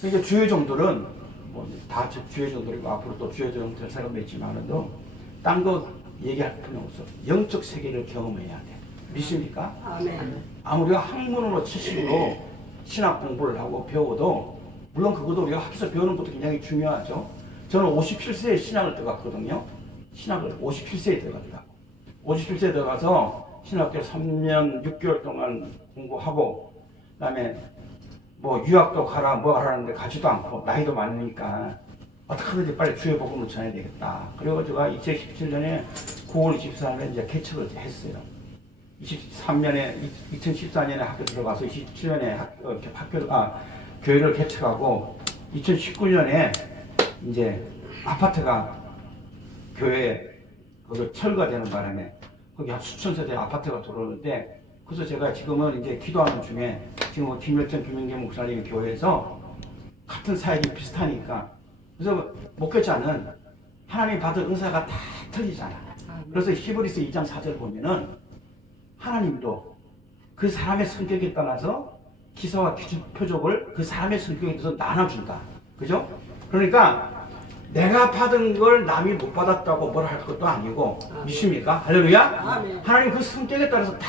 그러니까 주요 정도는 다 주요 정도이고 앞으로 또 주요 정도 될 사람도 있지만은도 딴 거 얘기할 필요 없어. 영적 세계를 경험해야 돼. 믿습니까? 아멘. 아무리 학문으로 지식으로 신학 공부를 하고 배워도 물론 그것도 우리가 학교에서 배우는 것도 굉장히 중요하죠. 저는 57세에 신학을 들어갔거든요. 신학을 57세에 들어갔다. 57세에 들어가서 신학교 3년 6개월 동안 공부하고 그다음에 뭐 유학도 가라 뭐 하라는데 가지도 않고 나이도 많으니까 어떻게든지 빨리 주의 복음을 전해야 되겠다. 그리고 제가 2017년에 9월 24일에 이제 개척을 했어요. 2014년에 학교 들어가서 27년에 교회를 개척하고 2019년에 이제 아파트가 교회에 철거되는 바람에 거기 한 수천 세대 아파트가 들어오는데 그래서 제가 지금은 이제 기도하는 중에 지금 김열정 김영계 목사님 교회에서 같은 사역이 비슷하니까 그래서 목회자는 하나님이 받은 은사가 다 틀리잖아. 그래서 히브리서 2장 4절 보면은 하나님도 그 사람의 성격에 따라서 기사와 표적을 그 사람의 성격에 따라서 나눠준다. 그죠? 그러니까 내가 받은 걸 남이 못 받았다고 뭐라 할 것도 아니고 믿습니까? 할렐루야? 하나님 그 성격에 따라서 다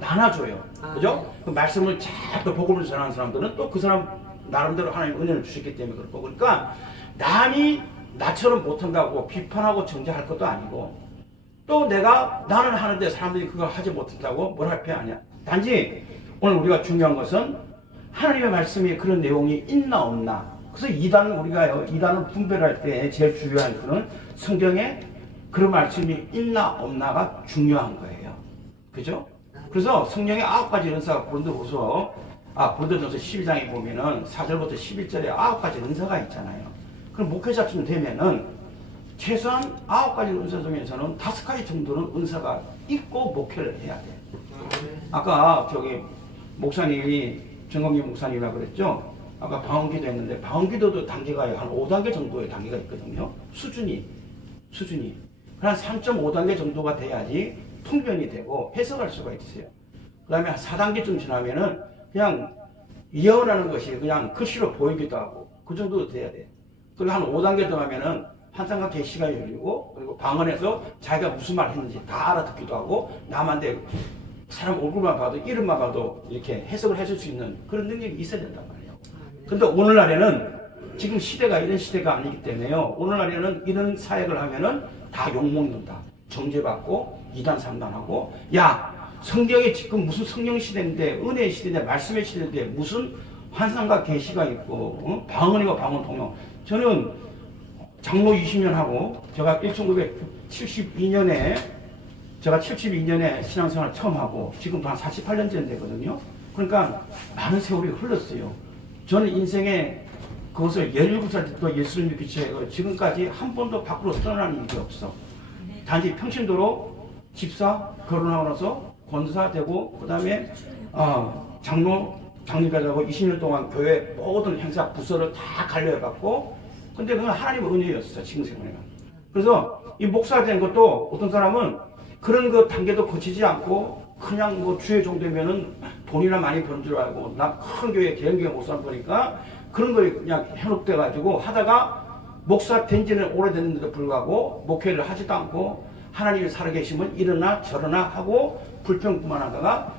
나눠줘요. 그죠? 그 말씀을 잘 또 복음을 전하는 사람들은 또 그 사람 나름대로 하나님 은혜를 주셨기 때문에 그렇고 그러니까 남이 나처럼 못한다고 비판하고 정죄할 것도 아니고 또 나는 하는데 사람들이 그걸 하지 못한다고 뭘 할 필요 아니야. 단지 오늘 우리가 중요한 것은 하나님의 말씀에 그런 내용이 있나 없나. 그래서 이단을 분별할 때 제일 중요한 거는 성경에 그런 말씀이 있나 없나가 중요한 거예요. 그죠? 그래서 성령의 9가지 은사가 고린도전서 12장에 보면은 4절부터 11절에 9가지 은사가 있잖아요. 그럼 목회자쯤 되면은 최소한 9가지 은사 중에서는 5가지 정도는 은사가 있고 목회를 해야 돼. 아까 목사님이 정광규 목사님이라고 그랬죠? 아까 방언기도 했는데 방언기도도 단계가 한 5단계 정도의 단계가 있거든요. 수준이 한 3.5단계 정도가 돼야지 통변이 되고 해석할 수가 있어요. 그 다음에 한 4단계쯤 지나면은 그냥 예언하는 것이 그냥 글씨로 보이기도 하고 그 정도 돼야 돼. 그리고 한 5단계 더 가면은 환상과 계시가 열리고 그리고 방언에서 자기가 무슨 말 했는지 다 알아듣기도 하고 남한테 사람 얼굴만 봐도 이름만 봐도 이렇게 해석을 해줄 수 있는 그런 능력이 있어야 된단 말이에요. 근데 오늘날에는 지금 시대가 이런 시대가 아니기 때문에요. 오늘날에는 이런 사역을 하면은 다 욕먹는다. 정죄받고 이단 상담하고 야 성경이 지금 무슨 성령 시대인데 은혜의 시대인데 말씀의 시대인데 무슨 환상과 계시가 있고 방언이고 방언 통역. 저는 장로 20년 하고 제가 1972년에 신앙생활 처음 하고 지금도 한 48년째 되거든요. 그러니까 많은 세월이 흘렀어요. 저는 인생에 그것을 17살 때부터 예수를 믿기 시작해서 지금까지 한 번도 밖으로 떠나는 일이 없어. 단지 평신도로 집사 결혼하고 나서 권사 되고 그 다음에 장로까지 하고 20년 동안 교회 모든 행사 부서를 다 관리해봤고 근데 그건 하나님의 은혜였어 지금 생각해가. 그래서 이 목사가 된 것도 어떤 사람은 그런 그 단계도 거치지 않고 그냥 뭐 주의 정도면은 돈이나 많이 버는 줄 알고 나 큰 교회 개헌교회 목사 보니까 그런 거에 그냥 현혹돼 가지고 하다가 목사 된 지는 오래됐는데도 불구하고 목회를 하지도 않고 하나님이 살아계시면 이러나 저러나 하고 불평뿐만 하다가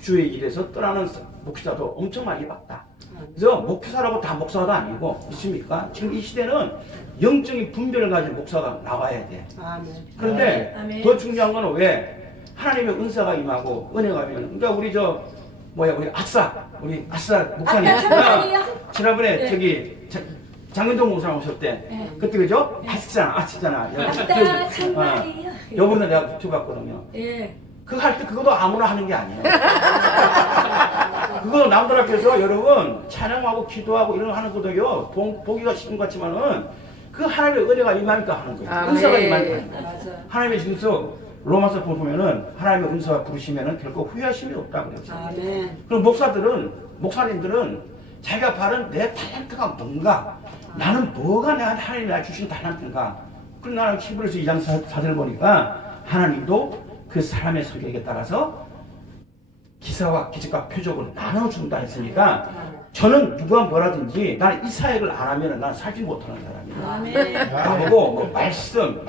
주의 일에서 떠나는 목사도 엄청 많이 봤다. 그래서 목사라고 다 목사가 아니고 믿습니까? 지금 이 시대는 영적인 분별을 가진 목사가 나와야 돼. 그런데 더 중요한 건 왜 하나님의 은사가 임하고 은혜가 임하면 그러니까 우리 아싸 목사님 지난번에 네. 장근동 목사님 오실 때 그때 그죠? 아시잖아. 요번에 내가 붙여봤거든요. 그거 할 때 그것도 아무나 하는 게 아니에요. 그거 남들 앞에서 여러분 찬양하고 기도하고 이런 거 하는 것도요 보기가 쉬운 것 같지만은 그 하나님의 은혜가 임하니까 하는 거예요. 은사가 임하니까 하는 거예요. 하나님의 진서 로마서 보면은 하나님의 은사가 부르시면은 결코 후회하심이 없다 그랬죠. 그럼 목사님들은 자기가 바른 내 탤런트가 뭔가 나는 뭐가 하나님이 나 주신 탤런트인가. 그럼 나는 히브리서 2장 4절 보니까 하나님도 그 사람의 성격에 따라서 기사와 기적과 표적을 나눠준다 했으니까 저는 누가 뭐라든지 나는 이 사역을 안 하면 난 살지 못하는 사람이에요. 나보고 뭐 말씀만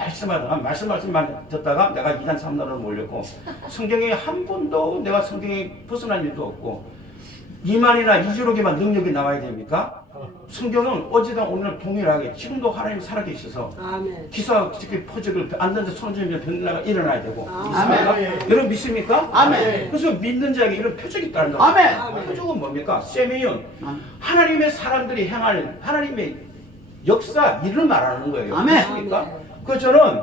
듣다가 내가 2단 3단으로 몰렸고 성경에 한 번도 내가 성경에 벗어난 일도 없고 2만이나 2주록에만 능력이 나와야 됩니까? 성경은 어제나 오늘 동일하게 지금도 하나님 살아계셔서 기사와 기적의 표적을 앉는데 손을 들면 병나가 일어나야 되고 여러분 믿습니까? 아멘. 그래서 믿는 자에게 이런 표적이 있다는 거예요. 아멘. 표적은 뭡니까? 세미온 하나님의 사람들이 행할 하나님의 역사 일을 말하는 거예요. 아멘. 믿습니까? 그 저는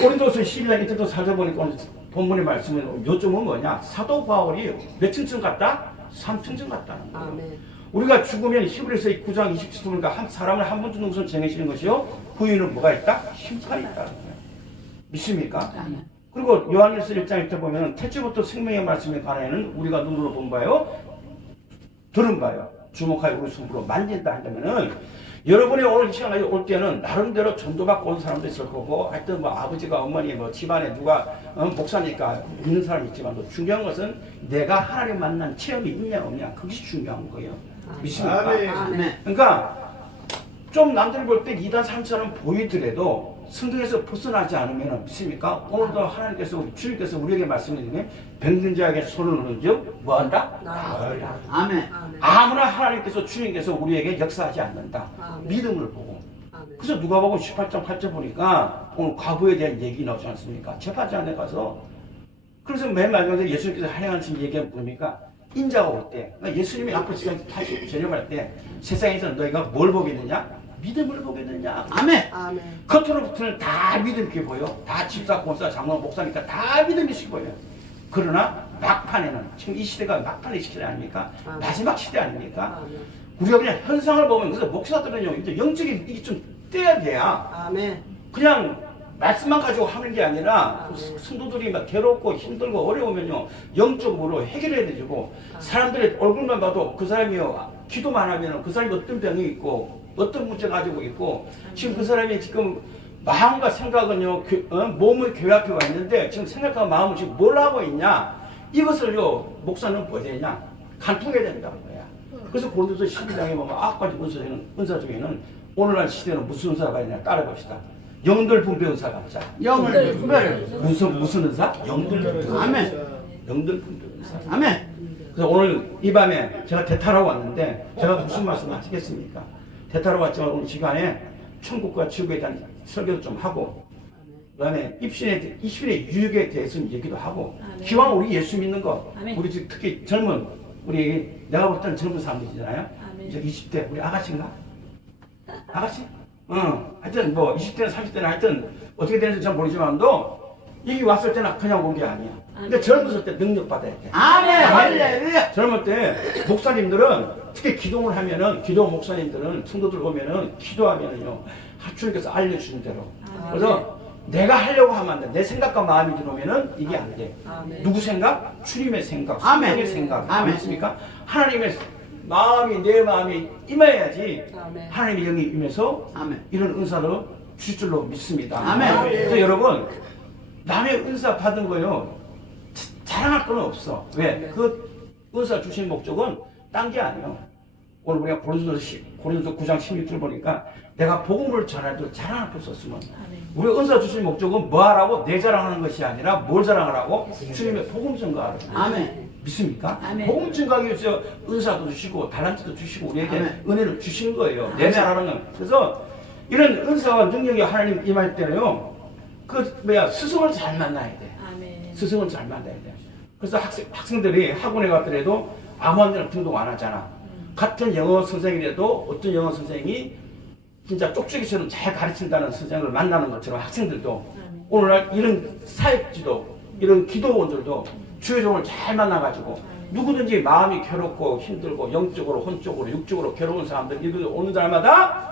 고린도서 12장 이때도 살펴보니까 오늘 본문의 말씀은 요점은 뭐냐? 사도 바울이 몇 층층 갔다? 3층층 갔다는 거예요. 우리가 죽으면 히브리서 9장 27절 보니까 한 사람을 한 번 죽는 것은 정해지는 것이요 그 이유는 뭐가 있다? 심판이 있다는 거예요. 믿습니까? 그리고 요한일서 1장 1절 보면 태초부터 생명의 말씀에 관하여는 우리가 눈으로 본 바요 들은 바요 주목하여 우리 손으로 만진다 한다면은 여러분이 오늘 이 시간까지 올 때는 나름대로 전도받고 온 사람도 있을 거고 하여튼 뭐 아버지가 어머니 뭐 집안에 누가 목사니까 있는 사람이 있지만 중요한 것은 내가 하나님 만난 체험이 있냐 없냐 그것이 중요한 거예요. 믿습니까? 그러니까 좀 남들이 볼 때 2단 3차는 보이더라도 성경에서 벗어나지 않으면 믿습니까? 오늘도 하나님께서 주님께서 우리에게 말씀해주면 병든 자에게 손을 넣는 즉 뭐한다? 나아가라. 아멘. 아무나 하나님께서 주님께서 우리에게 역사하지 않는다. 믿음을 보고. 그래서 누가복음 18장 8절 보니까 오늘 과부에 대한 얘기 나오지 않습니까? 재판장에 가서 그래서 맨 마지막에 예수님께서 할례하신 얘기가 뭡니까? 인자가 올 때, 그러니까 예수님이 앞으로 지금 다시 재림할 때 세상에서 너희가 뭘 보겠느냐? 믿음을 보겠느냐? 아멘. 겉으로부터는 다 믿음 있게 보여. 다 집사, 권사, 장로, 목사니까 다 믿음이 보여. 그러나 막판에는 지금 이 시대가 막판의 시대 아닙니까? 마지막 시대 아닙니까? 우리가 그냥 현상을 보면 그래서 목사들은요 이제 영적인 이게 좀 떼야 돼야. 그냥 말씀만 가지고 하는 게 아니라 성도들이 막 괴롭고 힘들고 어려우면요 영적으로 해결해야 되고 사람들의 얼굴만 봐도 그 사람이요 기도만 하면 그 사람이 어떤 병이 있고 어떤 문제 가지고 있고 지금 그 사람이 지금 마음과 생각은요 몸의 교회 앞에 와 있는데 지금 생각과 마음은 지금 뭘 하고 있냐 이것을요 목사는 뭐 되냐 간통해야 된다는 거야. 그래서 고린도서 12장에 보면 9가지 은사 중에는 오늘날 시대는 무슨 은사가 있냐 따라봅시다. 영들 분배 은사 받자. 영을 분별해. 무슨 은사? 영들 분배. 아멘. 영들 분배 은사. 아멘. 그래서 오늘 이 밤에 제가 대타로 왔는데 제가 무슨 말씀을 하시겠습니까? 대타로 왔지만 오늘 시간에 천국과 지옥에 대한 설교도 좀 하고 그다음에 입신의 유익에 대해서 얘기도 하고 기왕 우리 예수 믿는 거 우리 지금 특히 젊은 우리 내가 볼 때는 젊은 사람들이잖아요. 이제 20대 우리 아가씨인가? 아가씨? 하여튼 뭐 20대나 30대나 하여튼 어떻게 되는지 잘 모르지만도 여기 왔을 때는 그냥 온 게 아니야. 근데 젊었을 때 능력 받아야 돼. 아멘. 할렐루야. 젊을 때 목사님들은 특히 기도를 하면은 기도 목사님들은 성도들 오면은 기도하면은요 주님께서 알려주는 대로. 그래서 내가 하려고 하면 안 돼. 내 생각과 마음이 들어오면은 이게 안 돼. 누구 생각? 주님의 생각, 성령의 생각. 아멘입니까? 하나님의 마음이 내 마음이 임해야지 하나님의 영이 임해서 이런 은사를 주실 줄로 믿습니다. 아멘. 그래서 여러분 남의 은사 받은 거요 자랑할 건 없어. 왜? 그 은사 주신 목적은 딴 게 아니에요. 오늘 우리가 고린도서 9장 16절 보니까 내가 복음을 전할 때 자랑할 거 없었으면 우리 은사 주신 목적은 뭐 하라고? 내 자랑하는 것이 아니라 뭘 자랑하라고? 주님의 복음 전가하라고. 아멘. 믿습니까? 아멘. 복음 증가하기 위해서 은사도 주시고 달란트도 주시고 우리에게 아멘. 은혜를 주신 거예요. 내자라는 건. 그래서 이런 은사와 능력이 하나님 임할 때는요. 스승을 잘 만나야 돼. 스승을 잘 만나야 돼. 그래서 학생들이 학원에 갔더라도 아무한테나 등록 안 하잖아. 같은 영어 선생이라도 어떤 영어 선생이 진짜 쪽쪽이처럼 잘 가르친다는 선생을 만나는 것처럼 학생들도 오늘날 이런 사역지도 이런 기도원들도 주의 종을 잘 만나가지고 누구든지 마음이 괴롭고 힘들고 영적으로 혼적으로 육적으로 괴로운 사람들 이들 오는 날마다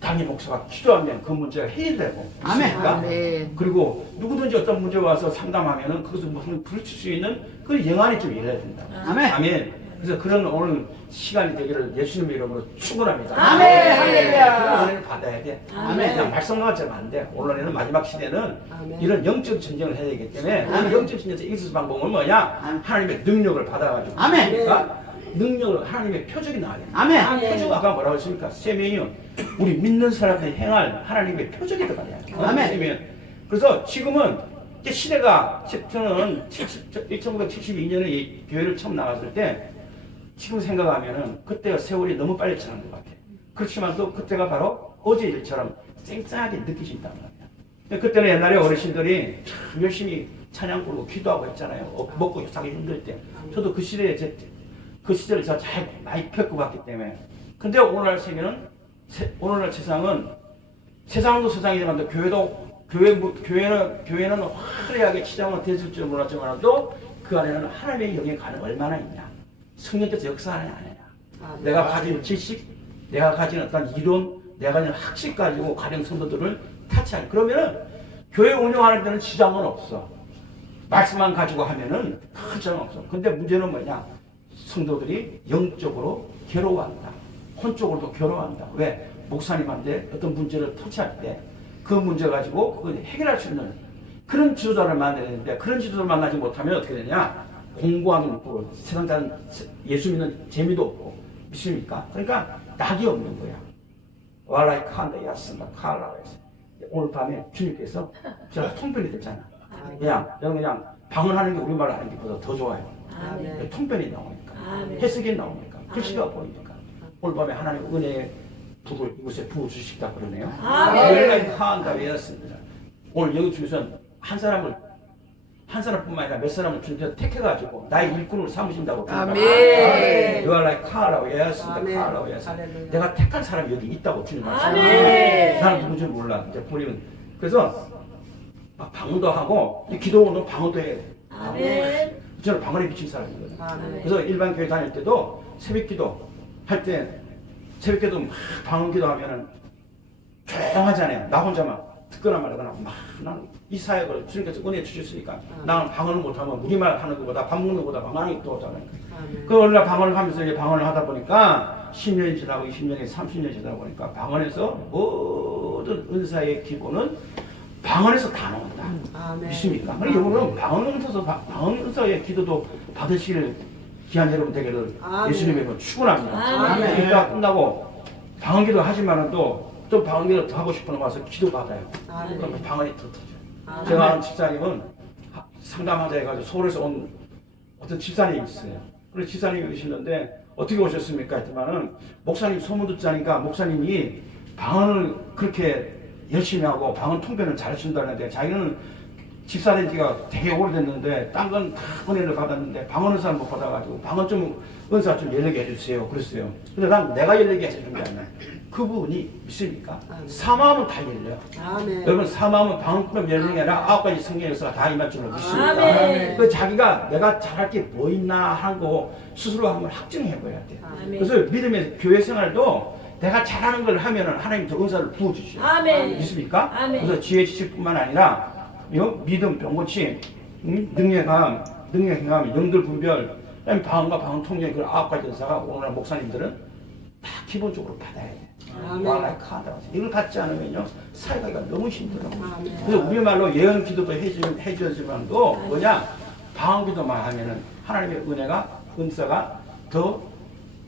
담임 목사가 기도하면 그 문제가 해결되고 아멘. 그리고 누구든지 어떤 문제 와서 상담하면은 그것을 무슨 부딪힐 수 있는 그 영안이 좀 일어야 된다. 아멘. 아멘. 그래서 그런 오늘 시간이 되기를 예수님 이름으로 축원합니다. 아멘. 할렐루야. 그런 은혜를 받아야 돼. 아멘. 그냥 말씀만 하면 안 돼. 오늘은 마지막 시대는 아멘. 이런 영적 전쟁을 해야 되기 때문에 아멘. 이 영적 전쟁에서 이길 방법은 뭐냐? 아멘. 하나님의 능력을 받아가지고. 아멘. 그러니까 능력을 하나님의 표적이 나와야 돼. 아멘. 표적 아까 뭐라고 했습니까? 세명이요. 우리 믿는 사람들이 행할 하나님의 표적이 들어가야 돼. 아멘. 세명. 그래서 지금은 이제 시대가 저는 1972년에 이 교회를 처음 나갔을 때 지금 생각하면은 그때가 세월이 너무 빨리 지난 것 같아요. 그렇지만 또 그때가 바로 어제 일처럼 쨍쨍하게 느껴진단 말이야. 그때는 옛날에 어르신들이 참 열심히 찬양 부르고 기도하고 했잖아요. 먹고 사기 힘들 때. 저도 그 시대에 그 시대를 제가 잘 많이 겪어봤기 때문에. 근데 오늘날 세계는 오늘날 세상은 세상도 세상이지만 교회는 화려하게 치장은 됐을 줄 몰랐지만 그 안에는 하나님의 영이 가는 얼마나 있냐. 성령께서 역사하느냐 안 하냐. 내가 가진 지식, 내가 가진 어떤 이론, 내가 가진 학식 가지고 가령 성도들을 타치하는. 그러면은 교회 운영하는 데는 지장은 없어. 말씀만 가지고 하면은 큰 지장 없어. 근데 문제는 뭐냐? 성도들이 영적으로 괴로워한다. 혼적으로도 괴로워한다. 왜? 목사님한테 어떤 문제를 터치할 때 그 문제 가지고 그걸 해결할 수 있는 그런 지도자를 만나야 되는데 그런 지도자를 만나지 못하면 어떻게 되냐? 공고하게 묻고 세상 다른 예수 믿는 재미도 없고 믿습니까? 그러니까 낙이 없는 거야. 왈라이 칸다 야스나 칼라고 해서 오늘 밤에 주님께서 제가 통변이 됐잖아. 그냥 방언하는 게 우리말로 하는 게보다 더 좋아요. 통변이 나오니까 해석이 나오니까 글씨가 보이니까 오늘 밤에 하나님 은혜의 불을 이곳에 부어주시다 그러네요. 왈라이 칸다 외웠습니다. 오늘 여기 중에서는 한 사람뿐만 아니라 몇 사람을 주님께서 택해가지고 나의 일꾼을 삼으신다고. 아멘. 유알라의 카라고 외웠습니다. 아멘. 카라고 외웠습니다. 할렐루야. 내가 택한 사람이 여기 있다고 주님 말씀하시고 아멘. 나는 누군지 몰라. 이제 보리는 그래서 방언도 하고 기도는 방언도 해야 돼. 아멘. 저는 방언에 미친 사람이거든요. 아멘. 그래서 일반 교회 다닐 때도 새벽기도 할 때 새벽기도 막 방언기도 하면은 조용하잖아요. 나 혼자만 듣거나 말거나 막 나는 이 사역을 주님께서 은혜 주셨으니까 나는 방언을 못하면 우리말 하는 것보다 밥 먹는 것보다 방언이 더 하잖아요. 그 어느 날 방언을 하면서 이제 방언을 하다 보니까 10년이 지나고 20년이 30년이 지나다 보니까 방언에서 모든 은사의 기본은 방언에서 다 나온다. 믿습니까? 그리고 여러분은 방언 은사의 기도도 받으실 귀한 여러분 되기를 예수님의 이름으로 축원합니다. 그러니까 끝나고 방언기도 하지만은 또 방언기도 더 하고 싶은 분 와서 기도 받아요. 그럼 방언이 더 터져요. 제가 아는 집사님은 상담하자 해가지고 서울에서 온 어떤 집사님이 있어요. 그래서 집사님이 오시는데 어떻게 오셨습니까? 했더만은 목사님 소문 듣자니까 목사님이 방언을 그렇게 열심히 하고 방언 통변을 잘 하신다는데 자기는 집사된 지가 되게 오래됐는데 딴 건 다 은혜를 받았는데 방언 은사를 못 받아가지고 방언 좀 은사 좀 열리게 해주세요. 그랬어요. 근데 난 내가 열리게 해주는 게 아니라 그분이 믿습니까? 사마음은 다 열려요. 여러분 사마음은 방언처럼 열리는 게 아니라 9가지 성경의 역사가 다 임할 줄로 믿습니다. 그 자기가 내가 잘할 게 뭐 있나 하는 거 스스로 한번 확증해 봐야 돼. 그래서 믿음의 교회 생활도 내가 잘하는 걸 하면은 하나님 더 은사를 부어주셔요. 믿습니까? 그래서 지혜 지식뿐만 아니라 믿음, 병고침, 능력감, 능력행함, 영들 분별, 그다음에 방언과 방언 통역 그 9가지 은사가 오늘날 목사님들은 다 기본적으로 받아야 돼. 이걸 받지 않으면요 사회가 너무 힘들어. 그래서 우리말로 예언 기도도 해주지만도 뭐냐 방언 기도만 하면은 하나님의 은사가 더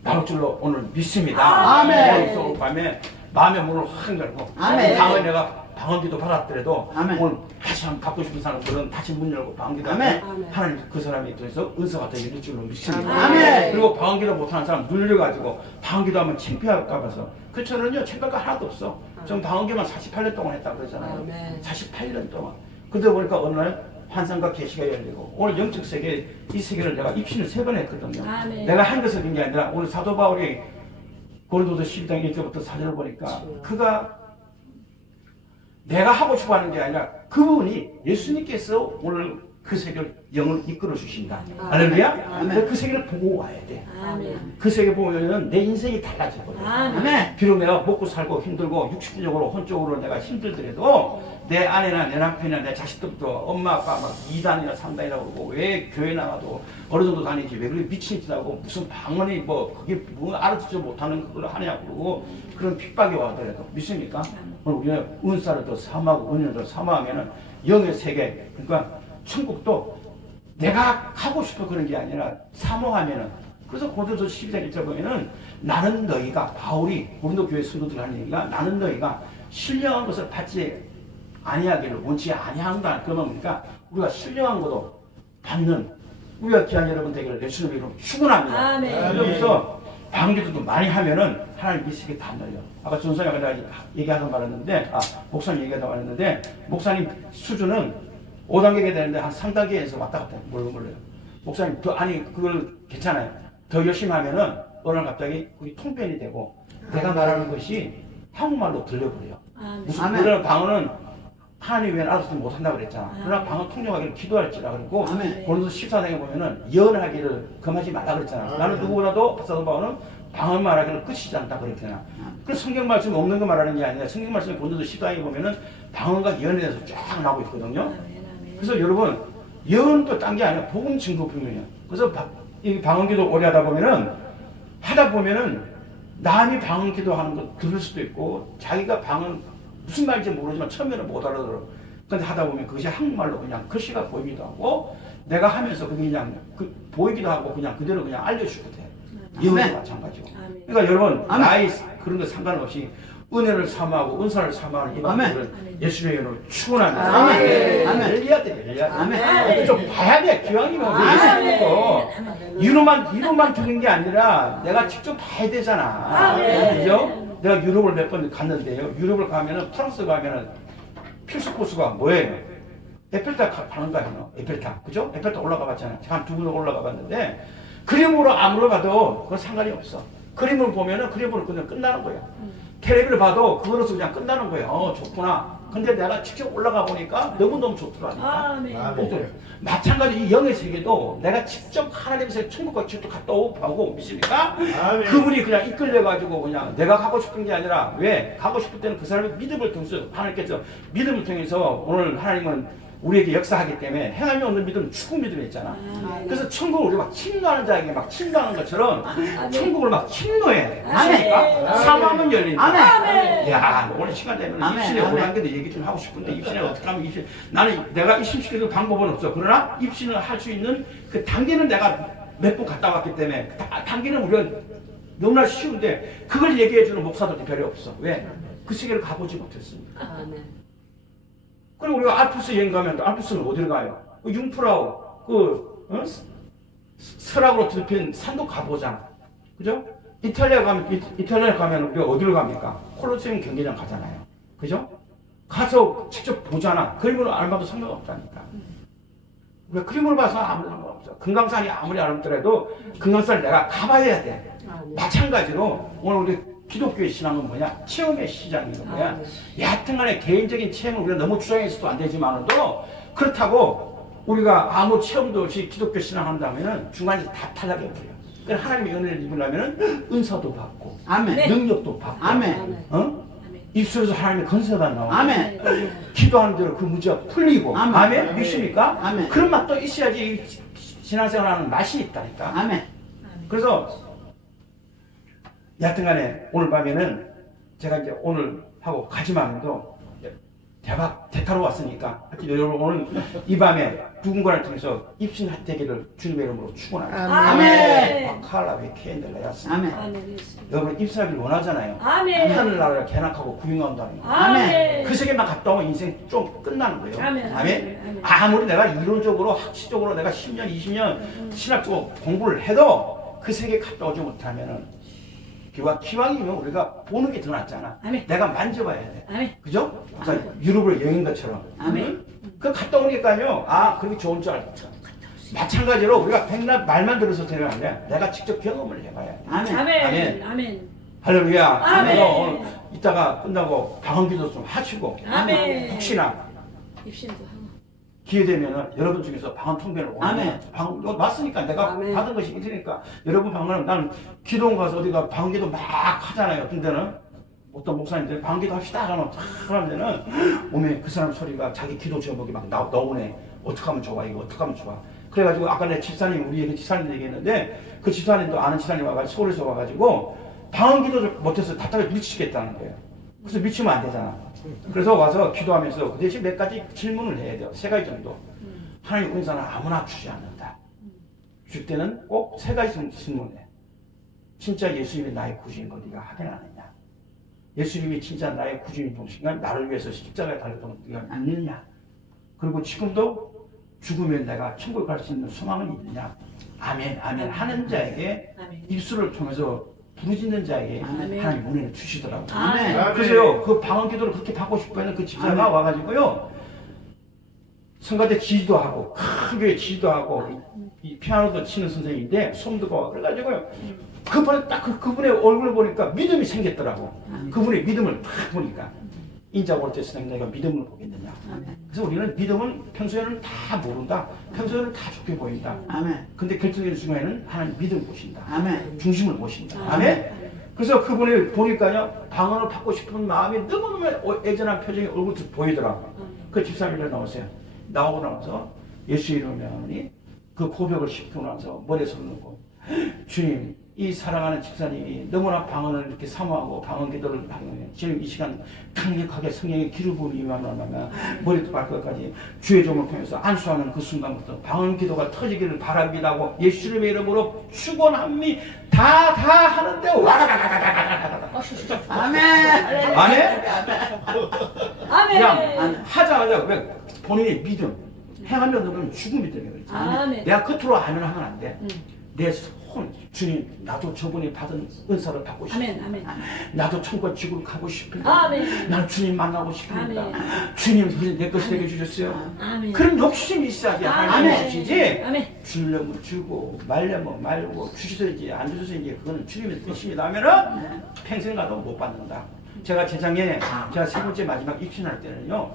나올 줄로 오늘 믿습니다. 오늘 밤에 마음의 문을 확 열고 방언 내가 방언기도 받았더라도 오늘 다시 한번 받고 싶은 사람들은 다시 문 열고 방언기도 하면 하나님 그 사람이 통해서 은사가 더 이룰 줄로 믿습니다. 그리고 방언기도 못하는 사람 눌려가지고 방언기도 하면 창피할까 봐서 그렇잖아요. 창피할 거 하나도 없어. 전 방언기만 48년 동안 했다고 그러잖아요. 48년 동안. 그러다 보니까 어느 날 환상과 계시가 열리고 오늘 영적 세계 이 세계를 내가 입신을 3번 했거든요. 내가 한 것을 한 게 아니라 오늘 사도 바울이 고린도서 12장 1절부터 4절을 보니까 그가 내가 하고 싶어 하는 게 아니라 그분이 예수님께서 오늘 그 세계를 영을 이끌어 주신다. 할렐루야. 그 세계를 보고 와야 돼. 아멘. 그 세계 보면은 내 인생이 달라지거든. 아멘. 비록 내가 먹고 살고 힘들고 육신적으로 혼적으로 내가 힘들더라도 내 아내나 내 남편이나 내 자식들도 엄마 아빠 막 2단이나 3단이라고 그러고 왜 교회 나가도 어느 정도 다니지 왜 그렇게 미친 짓 하고 무슨 방언이 뭐 그게 뭐 알아듣지 못하는 그걸 하냐고 그러고 그런 핍박이 와더라도 믿습니까? 오늘 우리가 은사를 더 삼하고 은혜를 더 삼하면은 영의 세계 그러니까 천국도 내가 가고 싶어 그런 게 아니라 사모하면은 그래서 고린도서 12장 1절 보면은 나는 너희가 바울이 고린도 교회 성도들 하는 얘기가 나는 너희가 신령한 것을 받지 아니하기를 원치 아니한다. 그러면 뭡니까? 우리가 신령한 것도 받는 우리가 귀한 여러분 되기를 예수님의 이름으로 축원합니다. 아멘. 그러면서 방기도도 많이 하면은 하나님 미치게 다 늘려. 아까 전사가 얘기하다 말했는데 목사님 얘기하다 말했는데 목사님 수준은 5단계가 되는데 한 3단계에서 왔다 갔다 몰라요. 목사님 아니 그걸 괜찮아요. 더 열심히 하면은 어느 날 갑자기 그게 통변이 되고 내가 말하는 것이 한국말로 들려버려요. 무슨 그런 방언은 하나님 외에는 알아서 못한다고 그랬잖아. 그러나 방언 통역하기를 기도할지라 그랬고 고린도서 14장에 보면은 예언하기를 금하지 말라 그랬잖아. 나는 누구보다도 사도 바울은 방언 말하기를 끝이지 않다 그랬잖아. 그 성경 말씀 없는 거 말하는 게 아니라 성경 말씀에 고린도서 14장에 보면은 방언과 예언에 대해서 쫙 나오고 있거든요. 그래서 여러분 예언도 딴 게 아니라 복음 증거 분명해요. 그래서 이 방언기도 오래 하다 보면은 남이 방언기도 하는 거 들을 수도 있고 자기가 방언 무슨 말인지 모르지만 처음에는 못 알아들어. 근데 하다 보면 그것이 한국말로 그냥 글씨가 보이기도 하고 내가 하면서 그게 그냥 보이기도 하고 그냥 그대로 그냥 알려주게 돼. 예언도 마찬가지고. 그러니까 여러분 나이 그런 거 상관없이 은혜를 삼하고 은사를 삼하는 이 방법을 예수님의 이름으로 축원합니다. 아멘. 열려야 돼, 열려야 돼. 좀 봐야 돼. 기왕이면 예수님이고 이론만 듣는 게 아니라 내가 직접 봐야 되잖아. 그죠? 내가 유럽을 몇 번 갔는데요. 유럽을 가면은 프랑스 가면은 필수 코스가 뭐예요? 에펠탑 가는 거 아니에요? 에펠탑, 그죠? 에펠탑 올라가 봤잖아요. 한 두 번 올라가 봤는데 그림으로 아무로 봐도 그건 상관이 없어. 그림을 보면은 그림으로 그냥 끝나는 거야. 텔레비를 봐도 그거로서 그냥 끝나는 거예요. 좋구나. 근데 내가 직접 올라가 보니까 너무너무 좋더라니까. 마찬가지 이 영의 세계도 내가 직접 하나님의 천국과 지옥도 갔다 오고 믿습니까? 그분이 그냥 이끌려가지고 그냥 내가 가고 싶은 게 아니라 왜? 가고 싶을 때는 그 사람의 믿음을 통해서 하나님께서 믿음을 통해서 오늘 하나님은 우리에게 역사하기 때문에 행함이 없는 믿음은 죽은 믿음이 있잖아. 그래서 천국을 우리가 막 침노하는 자에게 막 침노하는 것처럼 천국을 막 침노해야 돼. 아십니까? 사망은 열린다. 야, 오늘 시간 되면 입신에 5단계도 얘기 좀 하고 싶은데 입신에 어떻게 하면 입신 나는 내가 입신시키는 방법은 없어. 그러나 입신을 할 수 있는 그 단계는 내가 몇 번 갔다 왔기 때문에 그 단계는 우리가 너무나 쉬운데 그걸 얘기해주는 목사들도 별로 없어. 왜? 그 세계를 가보지 못했습니다. 그리고 우리가 알프스 여행 가면 알프스는 어디를 가요? 융프라우 설악으로 덮인 산도 가보잖아. 그죠? 이탈리아 가면 우리가 어디를 갑니까? 콜로세움 경기장 가잖아요. 그죠? 가서 직접 보잖아. 그림으로 안 봐도 상관없다니까. 우리가 그림을 봐서 아무리 상관없어. 금강산이 아무리 아름답더라도 금강산을 내가 가봐야 돼. 마찬가지로 오늘 우리 기독교의 신앙은 뭐냐? 체험의 시장인 거야. 여하튼간에 개인적인 체험을 우리가 너무 주장해서도 안 되지만도 그렇다고 우리가 아무 체험도 없이 기독교 신앙 한다면은 중간에 다 탈락이 없어요. 그러니까 하나님의 은혜를 입으려면은 은사도 받고, 능력도 받고, 입술에서 하나님의 건세가 나오고, 기도하는 대로 그 문제가 풀리고, 아멘. 믿습니까? 그런 맛도 있어야지 신앙생활하는 맛이 있다니까. 그래서 여하튼간에 오늘 밤에는 제가 이제 오늘 하고 가지만도 대박 대타로 왔으니까 여러분 오늘 이 밤에 누군가를 통해서 입신 되기를 주님의 이름으로 축원합니다. 아멘. 칼라베 케인델라였습니다. 여러분 입사하기를 원하잖아요. 하늘나라를 개낙하고 구경한다는 거. 그 세계만 갔다 오면 인생 좀 끝나는 거예요. 아멘. 아무리 내가 이론적으로 학시적으로 내가 10년 20년 신학적으로 공부를 해도 그 세계 갔다 오지 못하면은 기왕이면 우리가 보는 게 더 낫잖아. 내가 만져봐야 돼. 그죠? 그러니까 유럽을 여행인 것처럼. 그 갔다 오니까요. 그게 좋은 줄 알죠. 마찬가지로 우리가 백날 말만 들어서 되는 게 아니라 내가 직접 경험을 해봐야 돼. 아멘. 할렐루야. 그래서 오늘 이따가 끝나고 방언기도 좀 하시고. 혹시나 기회 되면은 여러분 중에서 방언 통변을 원하면 방언 이거 맞으니까 내가 아멘. 받은 것이 있으니까 여러분 방언은 나는 기도원 가서 어디가 방언기도 막 하잖아요. 근데는 어떤 목사님들이 방언기도 합시다 하면 그러면은 몸에 그 사람 소리가 자기 기도 제목이 막 나오네. 어떻게 하면 좋아 이거 어떻게 하면 좋아. 그래가지고 아까 내 집사님 우리 얘기 집사님 얘기했는데 그 집사님도 아는 집사님 와가지고 서울에서 와가지고 방언기도를 못해서 답답해 미치겠다는 거예요. 그래서 미치면 안 되잖아. 그래서 와서 기도하면서 그 대신 몇 가지 질문을 해야 돼요. 3가지 정도. 하나님 은사는 아무나 주지 않는다. 줄 때는 꼭 3가지 질문해. 진짜 예수님이 나의 구주인 걸 네가 확인하느냐? 예수님이 진짜 나의 구주인 동시간 나를 위해서 십자가에 달렸던 걸 네가 믿느냐? 그리고 지금도 죽으면 내가 천국 갈 수 있는 소망은 있느냐? 아멘, 아멘 하는 자에게 아멘. 입술을 통해서 부르짖는 자에게 아멘. 하나님 은혜를 주시더라고요. 아멘. 그래서요, 그 방언 기도를 그렇게 받고 싶어하는 그 집사가 와가지고요, 성가대 지휘도 하고, 큰 교회 지휘도 하고, 이 피아노도 치는 선생님인데, 솜도가 그래가지고요, 그분의 딱 그분의 얼굴을 보니까 믿음이 생겼더라고. 그분의 믿음을 딱 보니까. 인자 올 때 선생님 내가 믿음을 보겠느냐. 그래서 우리는 믿음은 평소에는 다 모른다. 평소에는 다 좋게 보인다. 아멘. 근데 결정적인 순간에는 하나님 믿음을 보신다. 아멘. 중심을 보신다. 아멘. 그래서 그분을 보니까요, 방언을 받고 싶은 마음이 너무너무 애절한 표정이 얼굴도 보이더라고요. 그 집사님이 나오세요. 나오고 나서 예수 이름으로 그 고백을 시키고 나서 머리에 손을 놓고 주님, 이 사랑하는 집사님이 너무나 방언을 이렇게 사모하고 방언 기도를 하는 지금 이 시간 강력하게 성령의 기름 부음이 임하면 머리부터 발끝까지 주의 종을 통해서 안수하는 그 순간부터 방언 기도가 터지기를 바랍니다 하고 예수님의 이름으로 축원합니다 다 하는데 와라라라라라라라 아멘. 아멘? 아멘. 그냥 하자마자 왜 본인의 믿음 행하면 너는 죽음이 되는 거지. 아멘. 내가 겉으로 하면 안 돼. 내 손, 주님, 나도 저분이 받은 은사를 받고 싶습니다. 아멘. 아멘. 나도 천국 지구로 가고 싶습니다. 아멘. 난 주님 만나고 싶습니다. 아멘. 주님, 그냥 내 것이 되게 주셨어요. 아멘. 그런 욕심이 있어야지 하나님 아멘. 주시지. 아멘. 주려면 주고 말려면 말고 주시든지 안 주시든지 그거는 주님의 뜻입니다 하면은 평생 가도 못 받는다. 제가 재작년에 제가 3번째 마지막 입신할 때는요,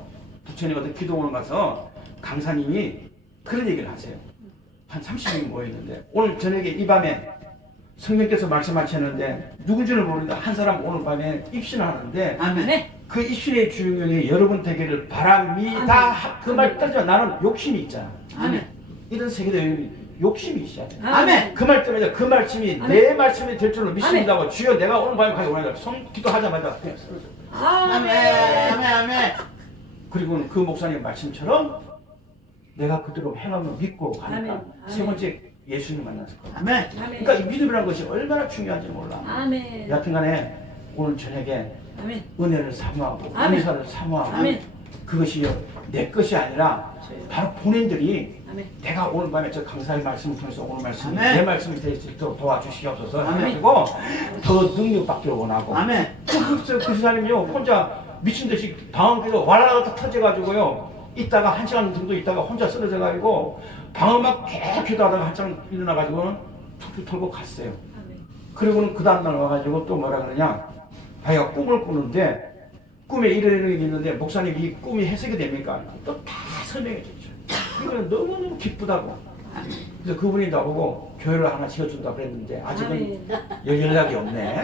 부천에 어떤 기도원을 가서 강사님이 그런 얘기를 하세요. 한 30명이 모였는데 오늘 저녁에 이 밤에 성령께서 말씀하셨는데 누군지는 모르는데 한 사람 오늘 밤에 입신을 하는데 아멘. 네. 그 입신의 주인공이 여러분 되기를 바랍니다. 그 말 따져 나는 욕심이 있잖아. 아멘. 이런 세계도 욕심이 있어야 돼. 아멘. 그 말 때문에 그 말씀이 아멘. 내 말씀이 될 줄로 믿습니다고 주여 내가 오늘 밤에 가기 원한다. 손 기도하자마자 그냥 쓰러져. 아멘. 아멘. 아멘. 그리고는 그 목사님 말씀처럼 내가 그대로 행하면 믿고 가니까 아멘. 세 번째 예수님 만났을 거야. 아멘. 아멘. 그러니까 이 믿음이라는 것이 얼마나 중요한지 몰라. 아멘. 여튼간에 오늘 저녁에 아멘. 은혜를 사모하고 아멘. 은사를 사모하고 아멘. 그것이요 내 것이 아니라 바로 본인들이 아멘. 내가 오늘 밤에 저 강사의 말씀을 통해서 오늘 말씀이 아멘. 내 말씀이 될 수 있도록 도와주시옵소서 아멘. 해가지고 더 능력받기를 원하고 아멘. 그 사람이요 혼자 미친 듯이 방언기도 와라라라 터져가지고요 있다가 1시간 정도 있다가 혼자 쓰러져가지고 방언 막 계속 하다가 한참 일어나가지고는 툭툭 털고 갔어요. 아멘. 그리고는 그 다음날 와가지고 또 뭐라 그러냐 자기가 꿈을 꾸는데 꿈에 이런 일이 있는데 목사님 이 꿈이 해석이 됩니까? 또 다 설명해 줬죠. 그러니까 너무너무 기쁘다고. 그래서 그분이 나보고 교회를 하나 지어준다고 그랬는데 아직은 연락이 없네.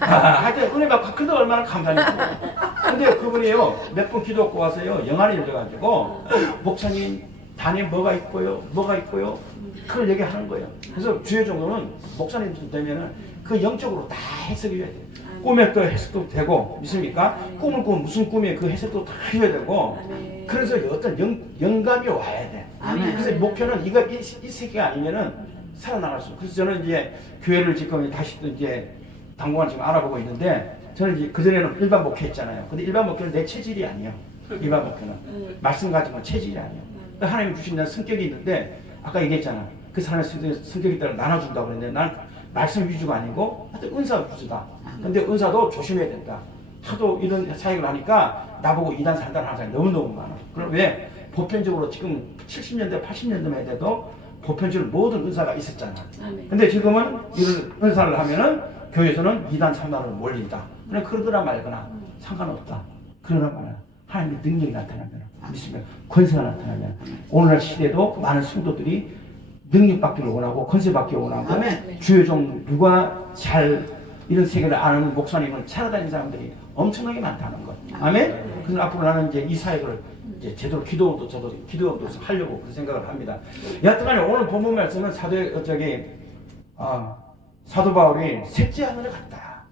하여튼 은혜 받고 그래도 얼마나 감사합니까. 근데 그분이요 몇 분 기도하고 와서요 영안이 열려가지고 목사님 단에 뭐가 있고요 뭐가 있고요 그걸 얘기하는 거예요. 그래서 주요 정도는 목사님 되면은 그 영적으로 다 해석이 해야 돼요. 꿈에 또 해석도 되고 믿습니까? 꿈을 꾸면 무슨 꿈에 그 해석도 다 해야 되고 그래서 어떤 영감이 와야 돼. 아멘. 그래서 목표는 이거 이 세계가 아니면은 살아나갈 수. 그래서 저는 이제 교회를 지금 다시 또 이제 당분간 지금 알아보고 있는데 저는 이제 그전에는 일반 목회했잖아요. 근데 일반 목회는 내 체질이 아니에요. 일반 목회는 말씀 가지고 체질이 아니에요. 그러니까 하나님 주신 난 성격이 있는데 아까 얘기했잖아. 그 사람의 성격에 따라 나눠준다고 그랬는데 난 말씀 위주가 아니고 하여튼 은사 위주다. 근데 은사도 조심해야 된다. 하도 이런 사역을 하니까 나보고 2단 3단 하는 사람이 너무너무 많아. 그럼 왜? 보편적으로 지금 70년대 80년대만 해도 보편적으로 모든 은사가 있었잖아. 근데 지금은 이런 은사를 하면은 교회에서는 2단 3단으로 몰린다. 그냥 그러더라 말거나 상관없다. 그러나 말이야. 하나님의 능력이 나타나면 믿습니다. 권세가 나타나면 오늘날 시대에도 많은 성도들이 능력 받기를 원하고 권세 받기를 원하고 아멘. 주의 종 누가 잘 이런 세계를 아는 목사님을 찾아다니는 사람들이 엄청나게 많다는 것. 아멘. 그래서 앞으로 나는 이제 이 사역을 이제 제대로 기도도 저도 기도도 하려고 그 생각을 합니다. 여하튼간에 오늘 본문 말씀은 사도 바울이 셋째 하늘에 갔다.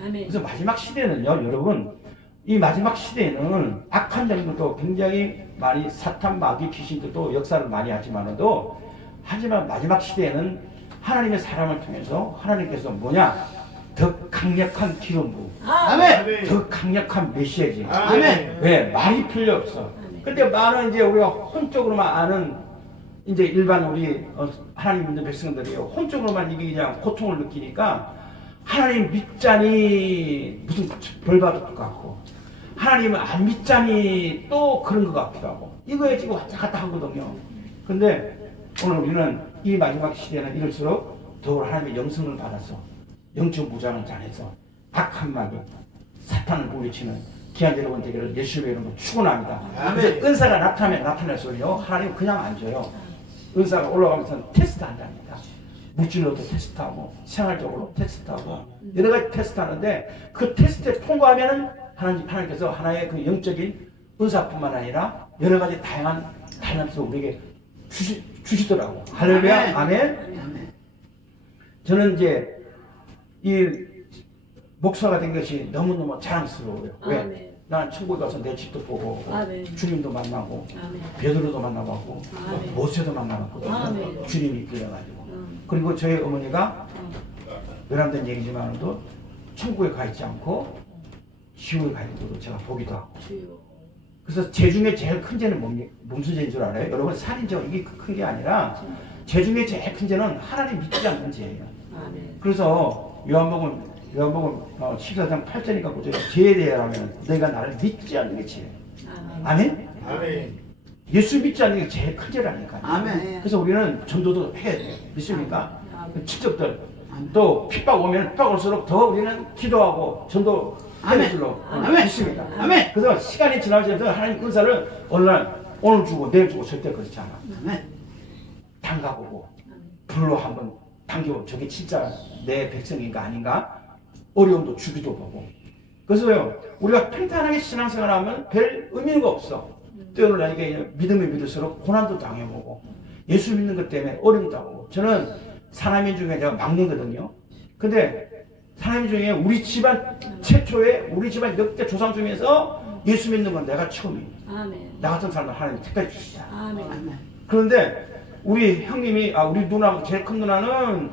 아멘. 그래서 마지막 시대는요, 여러분, 이 마지막 시대에는 악한 영들도 굉장히 많이 사탄, 마귀, 귀신들도 역사를 많이 하지만 마지막 시대에는 하나님의 사람을 통해서 하나님께서 뭐냐? 더 강력한 기름부, 아멘. 더 강력한 메시지. 아멘. 왜? 말이 필요 없어. 근데 많은 이제 우리가 혼적으로만 아는 이제 일반 우리 하나님 믿는 백성들이 혼적으로만 이게 그냥 고통을 느끼니까 하나님 믿자니 무슨 벌 받을 것 같고 하나님은 안 믿자니 또 그런 것 같기도 하고 이거에 지금 왔다 갔다 하거든요. 근데 오늘 우리는 이 마지막 시대는 이럴수록 더욱 하나님의 영성을 받아서 영적 무장을 잘해서 악한 마귀 사탄을 물리치는 귀한 여러분 되기를 예수의 이름으로 축원합니다. 그래서 은사가 나타날수록요 하나님 그냥 안 줘요. 은사가 올라가면서 테스트한다니까. 물질로도 테스트하고 생활적으로 테스트하고 여러 가지 테스트하는데 그 테스트에 통과하면은 하나님께서 하나의 그 영적인 은사뿐만 아니라 여러 가지 다양한 것을 우리에게 주시더라고. 할렐루야. 아멘. 저는 이제 이 목사가 된 것이 너무너무 자랑스러워요. 왜? 아멘. 난 천국에 가서 내 집도 보고 아멘. 주님도 만나고 아멘. 베드로도 만나봤고 아멘. 모세도 만나봤거든요. 아멘. 주님이 이끌려가지고. 그리고 저희 어머니가 외람된 얘기지만도 천국에 가 있지 않고 지옥에 가 있는 것도 제가 보기도 하고. 주여. 그래서 죄 중에 제일 큰 죄는 무슨 죄인 줄 알아요? 여러분 살인죄가 이게 큰 게 아니라 죄 중에 제일 큰 죄는 하나님 믿지 않는 죄예요. 아멘. 그래서 요한복음 14장 8절인가 9절에 죄에 대하면 너희가 나를 믿지 않는 게 죄예요. 아멘. 아멘? 예수 믿지 않는 게 제일 큰 죄라니까요. 아멘. 그래서 우리는 전도도 해야 돼요. 믿습니까? 아멘. 직접들 또 핍박 오면 핍박 올수록 더 우리는 기도하고 전도 하는 줄로 아멘. 믿습니다. 아멘. 그래서 시간이 지나면서 하나님 은사를 오늘 주고 내일 주고 절대 그렇지 않아. 아멘. 담가보고 불로 한번 당겨 저게 진짜 내 백성인가 아닌가 어려움도 주기도 보고. 그래서요 우리가 평탄하게 신앙생활하면 별 의미가 없어. 때로는 나에게 믿음을 믿을수록 고난도 당해보고 예수 믿는 것 때문에 어려움도 하고. 저는 사람인 중에 제가 막내거든요. 근데 사람 중에 우리 집안 최초에 우리 집안 역대 조상 중에서 예수 믿는 건 내가 처음이에요. 아멘. 나 같은 사람을 하나님 특별히 주시다. 아멘. 아멘. 그런데 우리 형님이 우리 누나 제일 큰 누나는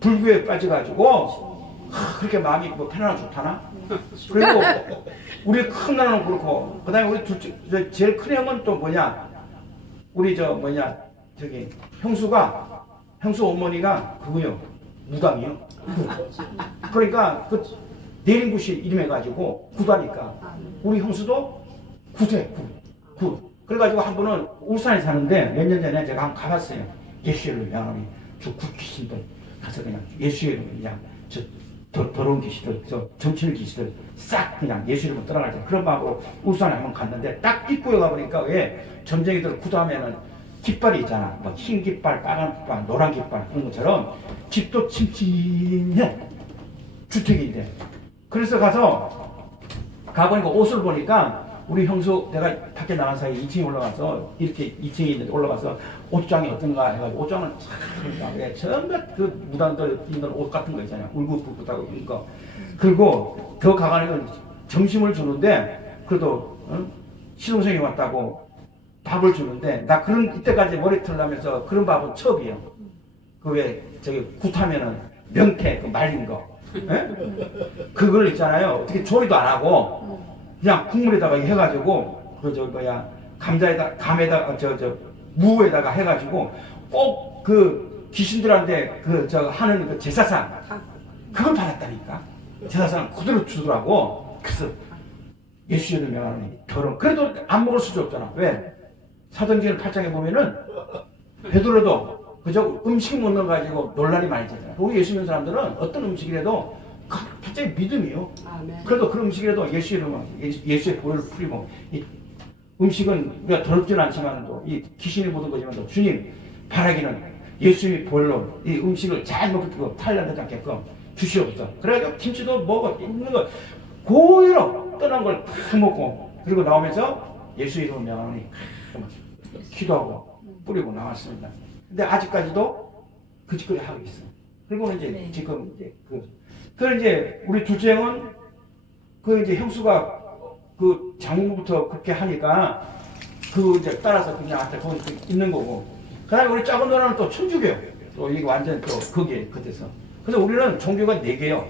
불교에 빠져가지고 그렇게 마음이 뭐 편안하 좋다나. 그리고 우리 큰 누나는 그렇고 그다음에 우리 둘째 제일 큰 형은 또 뭐냐 우리 저기 형수 어머니가 그거요 무당이요. 그러니까 그 내림굿이 이름해가지고 구다니까 우리 형수도 구대 구. 그래가지고 한 번은 울산에 사는데 몇 년 전에 제가 한번 가봤어요. 예수의 이름을 명함이 저 굿귀신들 가서 그냥 예수의 이름을 그냥 저 더러운 귀신들 저 정치는 귀신들 싹 그냥 예수의 이름을 떠나갈 때 그런 마음으로 울산에 한번 갔는데 딱 입구에 가보니까 왜 전쟁이들 구도하면은 깃발이 있잖아. 뭐 흰 깃발, 빨간 깃발, 노란 깃발 그런 것처럼 집도 침침해 주택인데 그래서 가보니까 옷을 보니까 우리 형수 내가 밖에 나간 사이에 2층에 올라가서 이렇게 2층에 있는데 올라가서 옷장이 어떤가 해가지고 옷장은 참 전부 그 무당들 입는 옷 같은 거 있잖아요. 울긋불긋하고 그런 거. 그리고 더 가가는 점심을 주는데 그래도 신혼생이 왔다고 밥을 주는데 나 그런 이때까지 머리 털나면서 그런 밥은 처음이에요. 그 왜 저기 굿하면은 명태 그 말린 거 그걸 있잖아요. 어떻게 조리도 안 하고 그냥 국물에다가 해가지고 감에다가 무에다가 해가지고 꼭 그 귀신들한테 하는 그 제사상 그걸 받았다니까. 제사상 그대로 주더라고. 그래서 예수의 명하는 더러운 그래도 안 먹을 수도 없잖아. 왜? 사도행전 8장에 보면은 베드로도 그저 음식 먹는 거 가지고 논란이 많이 되잖아요. 우리 예수 믿는 사람들은 어떤 음식이라도 갑자기 믿음이요. 아멘. 그래도 그 음식이라도 예수의 보혈을 뿌리고 음식은 우리가 더럽지는 않지만도 이 귀신이 묻은 거지만도 주님 바라기는 예수님이 볼로 이 음식을 잘 먹고 탈란하지 않게끔 주시옵소서. 그래가지고 김치도 먹어 있는 거 고의로 떠난 걸 다 먹고 그리고 나오면서 예수 이름을 명하니 기도하고 뿌리고 나왔습니다. 근데 아직까지도 그 짓거리 하고 있어요. 그리고 이제 네. 지금 이제 그 이제 우리 둘째 형은 그 이제 형수가 그 장모부터 그렇게 하니까 그 이제 따라서 그냥 한테 거기 있는 거고. 그다음에 우리 작은 누나는 또 천주교. 또 이게 완전 또 거기에 그때서. 그래서 우리는 종교가 4개요.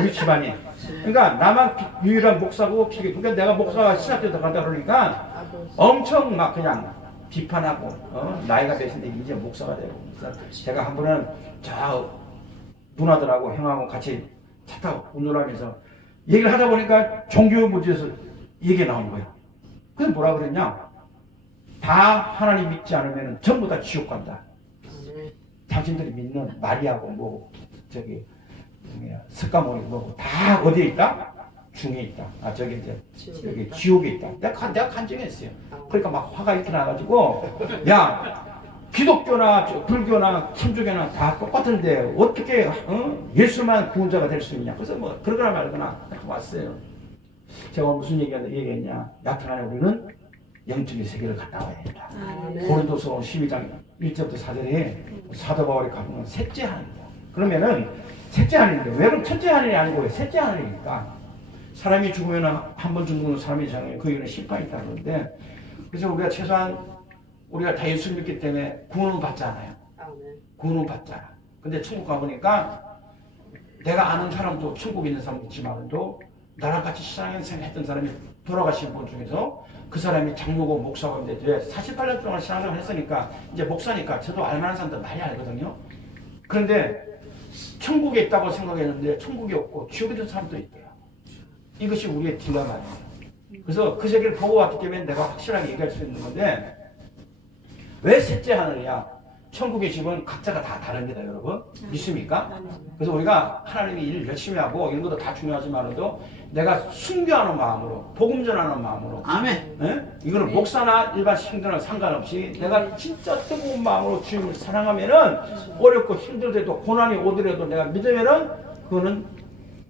우리 집안이. 그러니까 나만 유일한 목사고 그러니까 내가 목사가 신학교 들어간다 그러니까 엄청 막 그냥 비판하고 나이가 몇인데 이제 목사가 되고. 그래서 제가 한 번은 저 누나들하고 형하고 같이 차 타고 운전하면서 얘기를 하다 보니까 종교 문제에서 얘기가 나온 거야. 그래서 뭐라 그랬냐? 다 하나님 믿지 않으면 전부 다 지옥 간다. 당신들이 믿는 마리아고 뭐고 저기 석가모니 뭐고 다 어디에 있다? 중에 있다. 아 저기 이제 여기 지옥에 있다. 내가 간증했어요. 그러니까 막 화가 이렇게 나가지고 야 기독교나 불교나 천주교나 다 똑같은데 어떻게 예수만 구원자가 될 수 있냐. 그래서 뭐 그러거나 말거나 왔어요. 제가 무슨 얘기했냐. 야트나에 우리는 영적인 세계를 갔다 와야 된다. 고린도서 12장 1절부터 4절에 사도 바울이 가보면 셋째 하늘이다. 그러면은 셋째 하늘인데 왜 그럼 첫째 하늘이 아니고 왜 셋째 하늘이니까 사람이 죽으면 한 번 죽는 사람이 장애 그 이유는 심판이 있다 그러는데 그래서 우리가 최소한 우리가 다 예수 믿기 때문에 구원을 받잖아요. 구원을 받잖아. 근데 천국 가보니까 내가 아는 사람도 천국에 있는 사람도 있지만도 나랑 같이 신앙생활 했던 사람이 돌아가신 분 중에서 그 사람이 장로고 목사고 있는데 48년 동안 신앙생활 했으니까 이제 목사니까 저도 알만한 사람들 많이 알거든요. 그런데 천국에 있다고 생각했는데 천국이 없고 지옥에 있는 사람도 있대요. 이것이 우리의 딜레마예요. 그래서 그 세계를 보고 왔기 때문에 내가 확실하게 얘기할 수 있는 건데 왜 셋째 하늘이야? 천국의 집은 각자가 다 다릅니다, 여러분. 믿습니까? 그래서 우리가 하나님이 일 열심히 하고 이런 것도 다 중요하지만도 내가 순교하는 마음으로 복음 전하는 마음으로 아멘. 예? 이거는 목사나 일반 신도나 상관없이 내가 진짜 뜨거운 마음으로 주님을 사랑하면은 어렵고 힘들더라도 고난이 오더라도 내가 믿으면은 그거는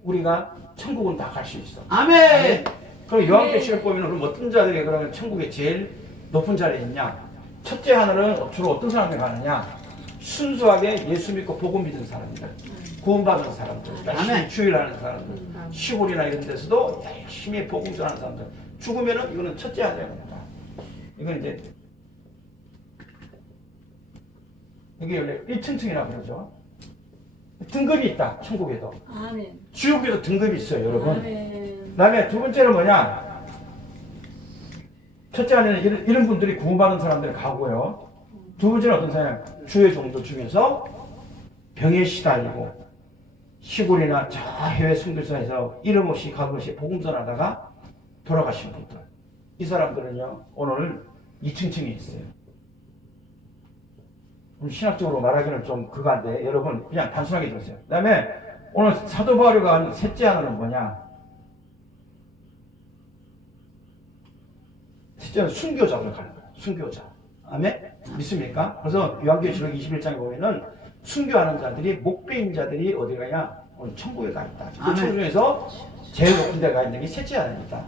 우리가 천국은 다 갈 수 있어. 아멘. 그럼 요한계시록 보면은 그럼 어떤 자들이 그러면 천국에 제일 높은 자리에 있냐? 첫째 하늘은 주로 어떤 사람들이 가느냐? 순수하게 예수 믿고 복음 믿은 사람들, 구원받은 사람들, 열심히 주일하는 사람들, 시골이나 이런 데서도 열심히 복음 전하는 사람들. 죽으면은 이거는 첫째 하늘입니다. 이건 이제 이게 원래 1층층이라고 그러죠. 등급이 있다. 천국에도. 아멘. 지옥에도 등급이 있어요, 여러분. 아멘. 그다음에 두 번째는 뭐냐? 첫째 하늘은 이런 분들이 구원받은 사람들 가고요. 두 번째는 어떤 사람? 주의 종들 중에서 병에 시달리고 시골이나 저 해외 순교사에서 이름 없이 각 없이 복음 전하다가 돌아가신 분들. 이 사람들은요, 오늘 2층층에 있어요. 신학적으로 말하기는 좀 그거한데 여러분 그냥 단순하게 들으세요. 그 다음에 오늘 사도 바울이 간 셋째 하늘은 뭐냐? 셋째는 순교자로 가는 거예요. 순교자. 아멘? 믿습니까? 그래서 요한계시록 21장에 보면은 순교하는 자들이 목배인 자들이 어디 가냐? 오늘 천국에 가 있다. 그 중에서 제일 높은 데 가 있는 게 셋째 하늘이다.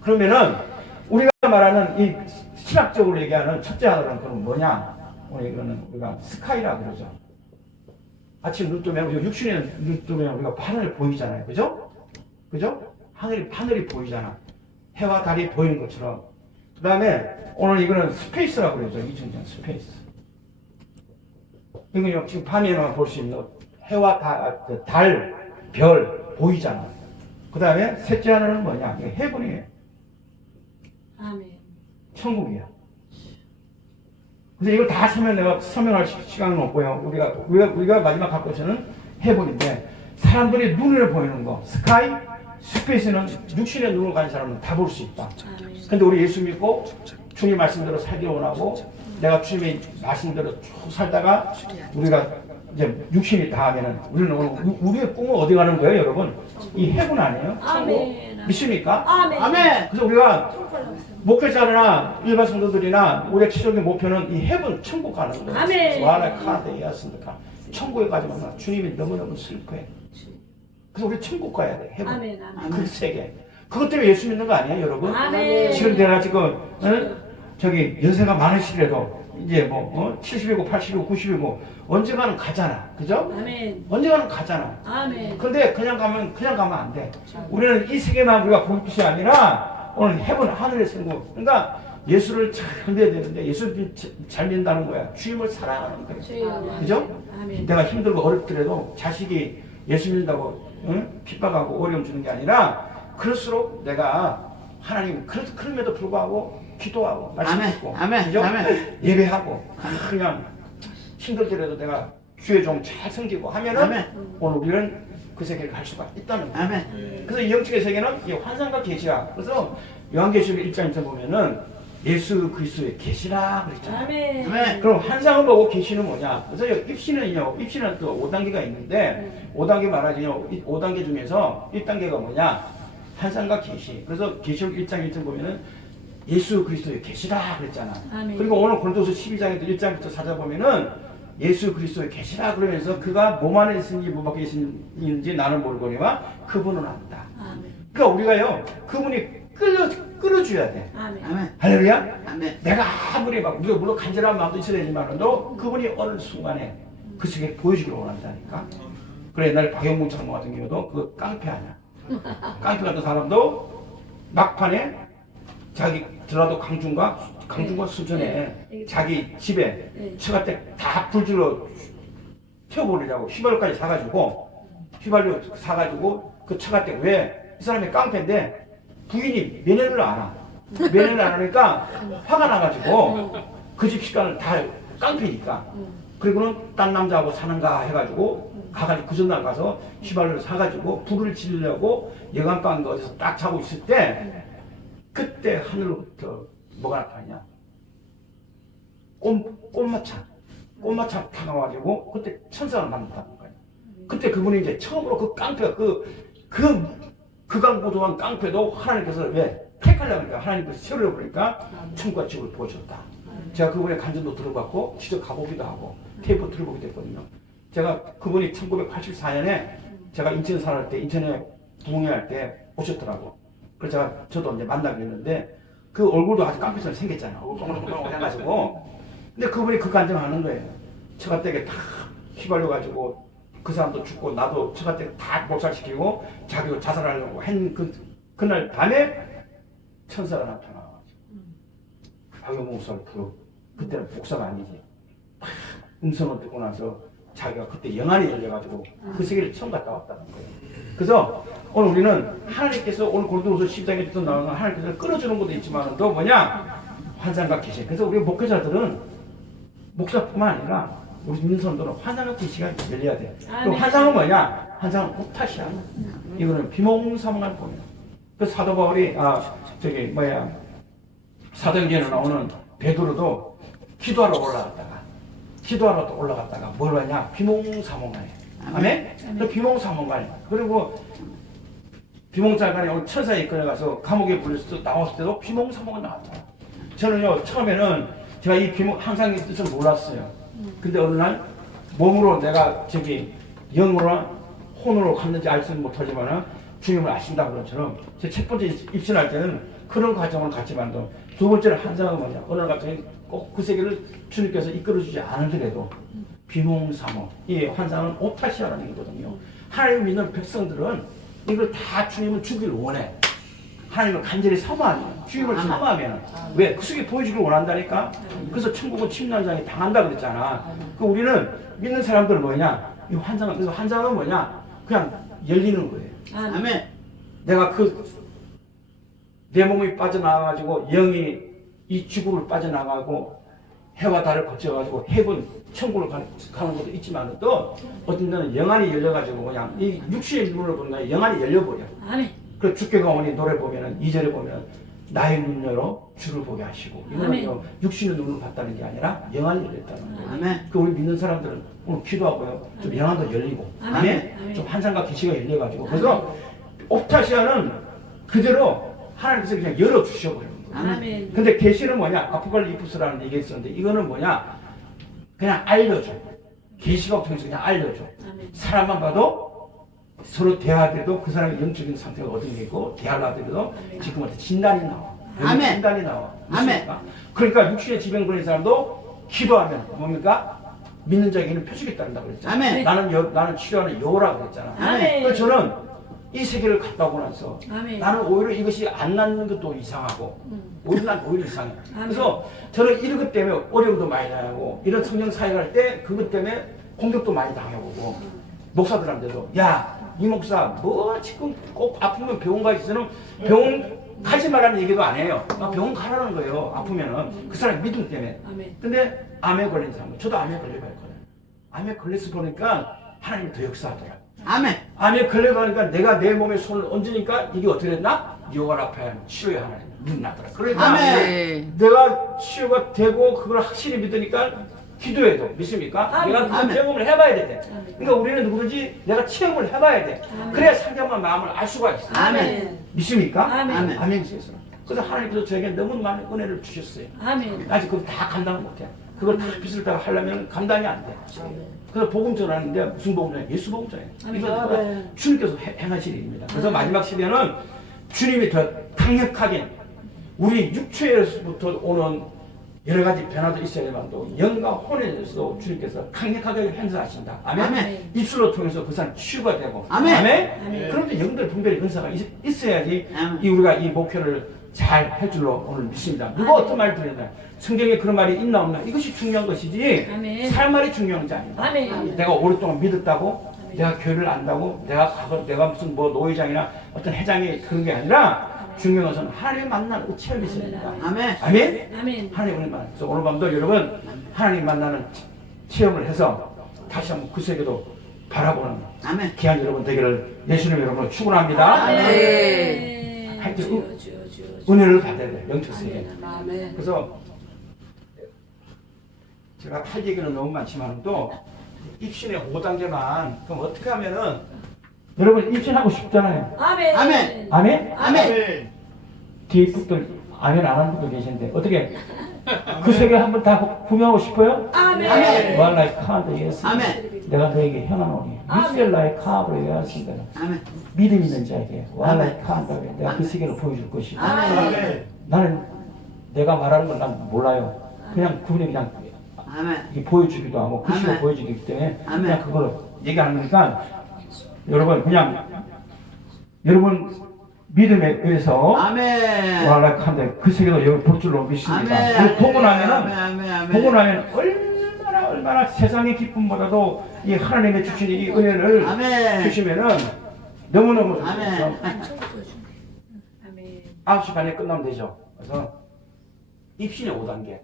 그러면은 우리가 말하는 이 신학적으로 얘기하는 첫째 하늘은 그럼 뭐냐? 오늘 이거는 우리가 스카이라고 그러죠. 아침 눈 뜨면 육신에 눈 뜨면 우리가 하늘이 보이잖아요. 그죠? 그죠? 하늘이 보이잖아. 해와 달이 보이는 것처럼. 그 다음에 오늘 이거는 스페이스라고 그러죠. 이중전 스페이스. 이거 지금 밤에만 볼 수 있는 해와 달, 별 보이잖아. 그 다음에 셋째 하늘은 뭐냐? 이게 해븐이에요. 아멘. 천국이야. 그래서 이걸 다 내가 설명할 시간은 없고요. 우리가 마지막 갖고 있는 해븐인데 사람들이 눈으로 보이는 거, 스카이, 스페이스는 육신의 눈으로 가는 사람은 다 볼 수 있다. 근데 우리 예수 믿고 주님 말씀대로 살기 원하고 내가 주님의 말씀대로 쭉 살다가 우리가 이제 육신이 다하면은 우리는 오늘 우리의 꿈은 어디 가는 거예요, 여러분? 이 해군 아니에요? 아멘. 믿습니까? 아멘. 아멘. 그래서 우리가 목회자나 일반 성도들이나 우리의 최종의 목표는 이 해군 천국 가는 거예요. 아멘. 와라 카드였습니까? 천국에 가지만 주님이 너무너무 슬퍼해. 그래서 우리 천국 가야 돼. 해군. 아멘. 아멘. 그 세계. 그것 때문에 예수 믿는 거 아니에요, 여러분? 아멘. 지금 내가 지금 저기 연세가 많으시더라도 이제 뭐 70이고 80이고 90이고 언젠가는 가잖아, 그죠? 아멘. 언젠가는 가잖아. 아멘. 그런데 그냥 가면 안 돼. 우리는 이 세계만 우리가 볼 것이 아니라 오늘 해본 하늘의 천국. 그러니까 예수를 잘 믿어야 되는데 예수를 잘 믿는다는 거야. 주님을 사랑하는 거야. 주여. 그죠? 아멘. 내가 힘들고 어렵더라도 자식이 예수 믿는다고 핍박하고 어려움 주는 게 아니라 그럴수록 내가 하나님 그럼에도 불구하고 기도하고 말씀 아멘. 듣고 아멘. 그죠? 아멘. 예배하고 그냥 힘들더라도 내가 주의 종 잘 섬기고 하면은 아멘. 오늘 우리는 그 세계를 갈 수가 있다는 거예요. 아멘. 그래서 이 영적의 세계는 이 환상과 계시라. 그래서 요한계시록 1장에서 보면은 예수 그리스도의 계시라 그랬잖아요. 아멘. 아멘. 그럼 환상을 보고 계시는 뭐냐? 그래서 입시는 또 5단계가 있는데 5단계 말하자면 5단계 중에서 1단계가 뭐냐? 환상과 계시. 그래서 계시록 1장 1절 보면은 예수 그리스도의 계시라 그랬잖아. 아멘. 그리고 오늘 고린도서 12장에도 1장부터 찾아보면은 예수 그리스도의 계시라 그러면서 그가 몸 안에 있으니 몸 밖에 있는지 나는 모르거니와 그분은 안다. 아멘. 그러니까 우리가요 그분이 끌어줘야 돼. 아멘. 아멘. 할렐루야. 아멘. 내가 아무리 막 우리가 물론 간절한 마음도 있어야 되지만도 그분이 어느 순간에 그 세계를 보여주기를 원한다니까. 그래 옛날에 박영문 장모 같은 경우도 그 깡패 아니야. 깡패 같은 사람도 막판에 자기 전라도 강준과 순천에 자기 집에 처가댁 다 불질러 태워버리려고 휘발유까지 사가지고 그 처가댁 왜 이 사람이 깡패인데 부인이 면회를 안 와. 면회를 안 하니까 화가 나가지고 그 집 식당을 다 깡패니까 그리고는 딴 남자하고 사는가 해가지고 가가지고 그 전날 가서 휘발유를 사가지고 불을 지르려고 여간방 어디서 딱 자고 있을 때 그때 하늘로부터 뭐가 나타나냐? 꽃마차 타가가지고 그때 천사를 만났다는 거예요. 그때 그분이 이제 처음으로 그 깡패가 극강고도한 깡패도 하나님께서 왜 택하려고 하니까 하나님께서 세우려 보니까 천국과 지옥을 보여줬다. 제가 그분의 간증도 들어봤고 직접 가보기도 하고 테이프 들어보기도 했거든요. 제가 그분이 1984년에 제가 인천 살할 때 인천에 부흥회할 때 오셨더라고. 그래서 저도 이제 만나게 됐는데 그 얼굴도 아주 깡패처럼 생겼잖아요. 얼굴 해가지고. 근데 그분이 그 간증하는 거예요. 처가댁에 다 휘발려 가지고 그 사람도 죽고 나도 처가댁 다 몰살시키고 자기도 자살하려고 한 그날 밤에 천사가 나타나가지고 박영모 목사를 불러. 그때는 목사가 아니지. 음성을 듣고 나서 자기가 그때 영안이 열려가지고 그 세계를 처음 갔다 왔다는 거예요. 그래서 오늘 우리는 하나님께서 오늘 고린도후서 10장에 나오는 하나님께서 끌어주는 것도 있지만 또 뭐냐? 환상과 계시. 그래서 우리 목회자들은 목사뿐만 아니라 우리 믿는 사람들은 환상과 계시가 열려야 돼. 그럼 환상은 뭐냐? 환상은 오타시야. 이거는 비몽사몽한 보면. 그 사도 바울이 사도행전에 나오는 베드로도 기도하러 올라갔다가 뭘 하냐? 비몽사몽간에. 아멘? 그 비몽사몽간에. 그리고 비몽사몽간에 오늘 천사에 이끌려가서 감옥에 불려서 나왔을 때도 비몽사몽간 나왔잖아. 저는요 처음에는 제가 이 환상의 뜻을 몰랐어요. 근데 어느 날 몸으로 내가 영으로 혼으로 갔는지 알지는 못하지만 주님을 아신다 그런 것처럼 제 첫 번째 입신할 때는 그런 과정을 갔지만도 두 번째는 환상은 뭐냐? 어느 날 갑자기 꼭 그 세계를 주님께서 이끌어주지 않으더라도 비몽사몽 이 환상은 오타시아라는 얘기거든요. 하나님 믿는 백성들은 이걸 다 주님을 주길 원해. 하나님을 간절히 사모하면 주님을 사모하면 왜? 그 속에 보여주길 원한다니까. 그래서 천국은 침난장이 당한다 그랬잖아. 그 우리는 믿는 사람들은 뭐냐? 이 환상은 그래서 환상은 뭐냐? 그냥 열리는 거예요. 아멘. 내가 내 몸이 빠져나가가지고 영이 이 지구를 빠져나가고 해와 달을 거쳐가지고 해분 천국을 가는 것도 있지만 또 어떤 데는 영안이 열려가지고 그냥 이 육신의 눈으로 보는 거야 영안이 열려버려. 아멘. 그 주께가 오니 노래 보면은 2절에 보면 나의 눈 열어 주를 보게 하시고 이거는요 육신의 눈으로 봤다는 게 아니라 영안이 열렸다는 거예요. 아멘. 그 우리 믿는 사람들은 오늘 기도하고요 좀 영안도 열리고 아멘. 아멘. 아멘. 좀 환상과 계시가 열려가지고 그래서 옵타시아는 그대로 하나님께서 그냥 열어 주셔버리는 거예요. 아멘. 근데 계시는 뭐냐? 아포칼립스라는 얘기가 있었는데 이거는 뭐냐? 그냥 알려줘. 계시가 통해서 그냥 알려줘. 아멘. 사람만 봐도 서로 대화해도 그 사람의 영적인 상태가 어떤 게 있고 대화를 하더라도 지금 어떤 진단이 나와. 아멘. 진단이 나와. 아멘. 믿습니까? 그러니까 육신의 지병 걸린 사람도 기도하면 뭡니까? 믿는 자에게는 표적이 따른다고 그랬잖아. 아멘. 나는 치료하는 여라고 그랬잖아. 아멘. 그래서 저는 이 세계를 갔다 오고 나서 아멘. 나는 오히려 이것이 안 낫는 것도 이상하고 오히려 난 오히려 이상해. 아멘. 그래서 저는 이런 것 때문에 어려움도 많이 당하고 이런 성령 사역을 할 때 그것 때문에 공격도 많이 당해보고 목사들한테도 야 이 목사 뭐 지금 꼭 아프면 병원 가지 저는 병원 가지 말라는 얘기도 안 해요. 나 병원 가라는 거예요. 아프면은 그 사람 믿음 때문에. 아멘. 근데 암에 걸린 사람 저도 암에 걸려봤거든요. 암에 걸려서 보니까 하나님이 더 역사하더라. 아멘. 암에 걸려가니까 내가 내 몸에 손을 얹으니까 이게 어떻게 됐나? 여호와 앞에 치료의 하나님 믿음 나더라. 그러니까 아멘. 내가 치유가 되고 그걸 확실히 믿으니까 기도해도 믿습니까? 아멘. 내가 그 아멘. 경험을 해봐야 돼. 아멘. 그러니까 우리는 누구든지 내가 체험을 해봐야 돼. 아멘. 그래야 상대방 마음을 알 수가 있어. 아멘. 믿습니까? 아멘. 아멘. 아멘. 그래서 하나님께서 저에게 너무 많은 은혜를 주셨어요. 아멘. 아직 그거 다 감당을 못해. 그걸 다 빚을 다 하려면 감당이 안 돼. 그래서 복음 전하는데 무슨 복음 전해? 예수 복음 전해. 아멘. 이건 주님께서 행하실 일입니다. 그래서 마지막 시대는 주님이 더 강력하게 우리 육체에서부터 오는 여러 가지 변화도 있어야만도 영과 혼에서도 주님께서 강력하게 행사하신다. 아멘. 아멘. 입술로 통해서 그 사람 치유가 되고. 아멘. 아멘. 그럼 또 영들 분별의 은사가 있어야지 아멘. 이 우리가 이 목표를 잘 할 줄로 오늘 믿습니다. 누가 어떤 말을 들었나? 성경에 그런 말이 있나 없나? 이것이 중요한 것이지 아멘. 살 말이 중요한 게 아니다. 아멘. 내가 오랫동안 믿었다고, 내가 교회를 안다고, 내가 무슨 뭐 노회장이나 어떤 회장이 그런 게 아니라 중요한 것은 하나님 만나는 그 체험이 있습니다. 아멘. 아멘. 아멘. 하나님 오늘 만나. 그래서 오늘 밤도 여러분 하나님 만나는 체험을 해서 다시 한번 그 세계도 바라보는 아멘. 귀한 여러분 되기를 예수님 여러분으로 축원합니다. 아멘. 하여튼 주여, 주여, 주여, 주여. 은혜를 받아야 돼요. 영적 세계. 아멘. 그래서 제가 할 얘기는 너무 많지만 또 입신의 5단계만 그럼 어떻게 하면은 여러분 입신하고 싶잖아요. 아멘. 아멘. 아멘? 아멘. 뒤에 분들 아멘 안 하는 분도 계신데 어떻게 그 세계 한번 다 구경하고 싶어요? 아멘. 아멘. 와라이 카드 예수. 아멘. 내가 너에게 현안오니 미셀라의 카드로 얘기하신다. 아멘. 믿음 있는 자에게 와라이 카드 내가 그 세계를 보여줄 것이다. 아멘. 나는 내가 말하는 걸 난 몰라요. 그냥 그분이 그냥 아멘. 이게 보여주기도 하고 글씨로 아멘. 보여주기 때문에 아멘. 그냥 그걸 얘기하는 거니까 여러분 그냥 여러분 믿음에 의해서 아멘. 와라칸데 그 세계도 여러분 볼 줄로 믿습니다. 아멘. 보고 나면은 아멘. 아멘. 보고 나면 얼마나 세상의 기쁨보다도 이 하나님의 주신 이 은혜를 아멘. 주시면은 너무너무 아멘. 좋죠. 아멘. 9시 반에 끝나면 되죠. 그래서 입신의 5단계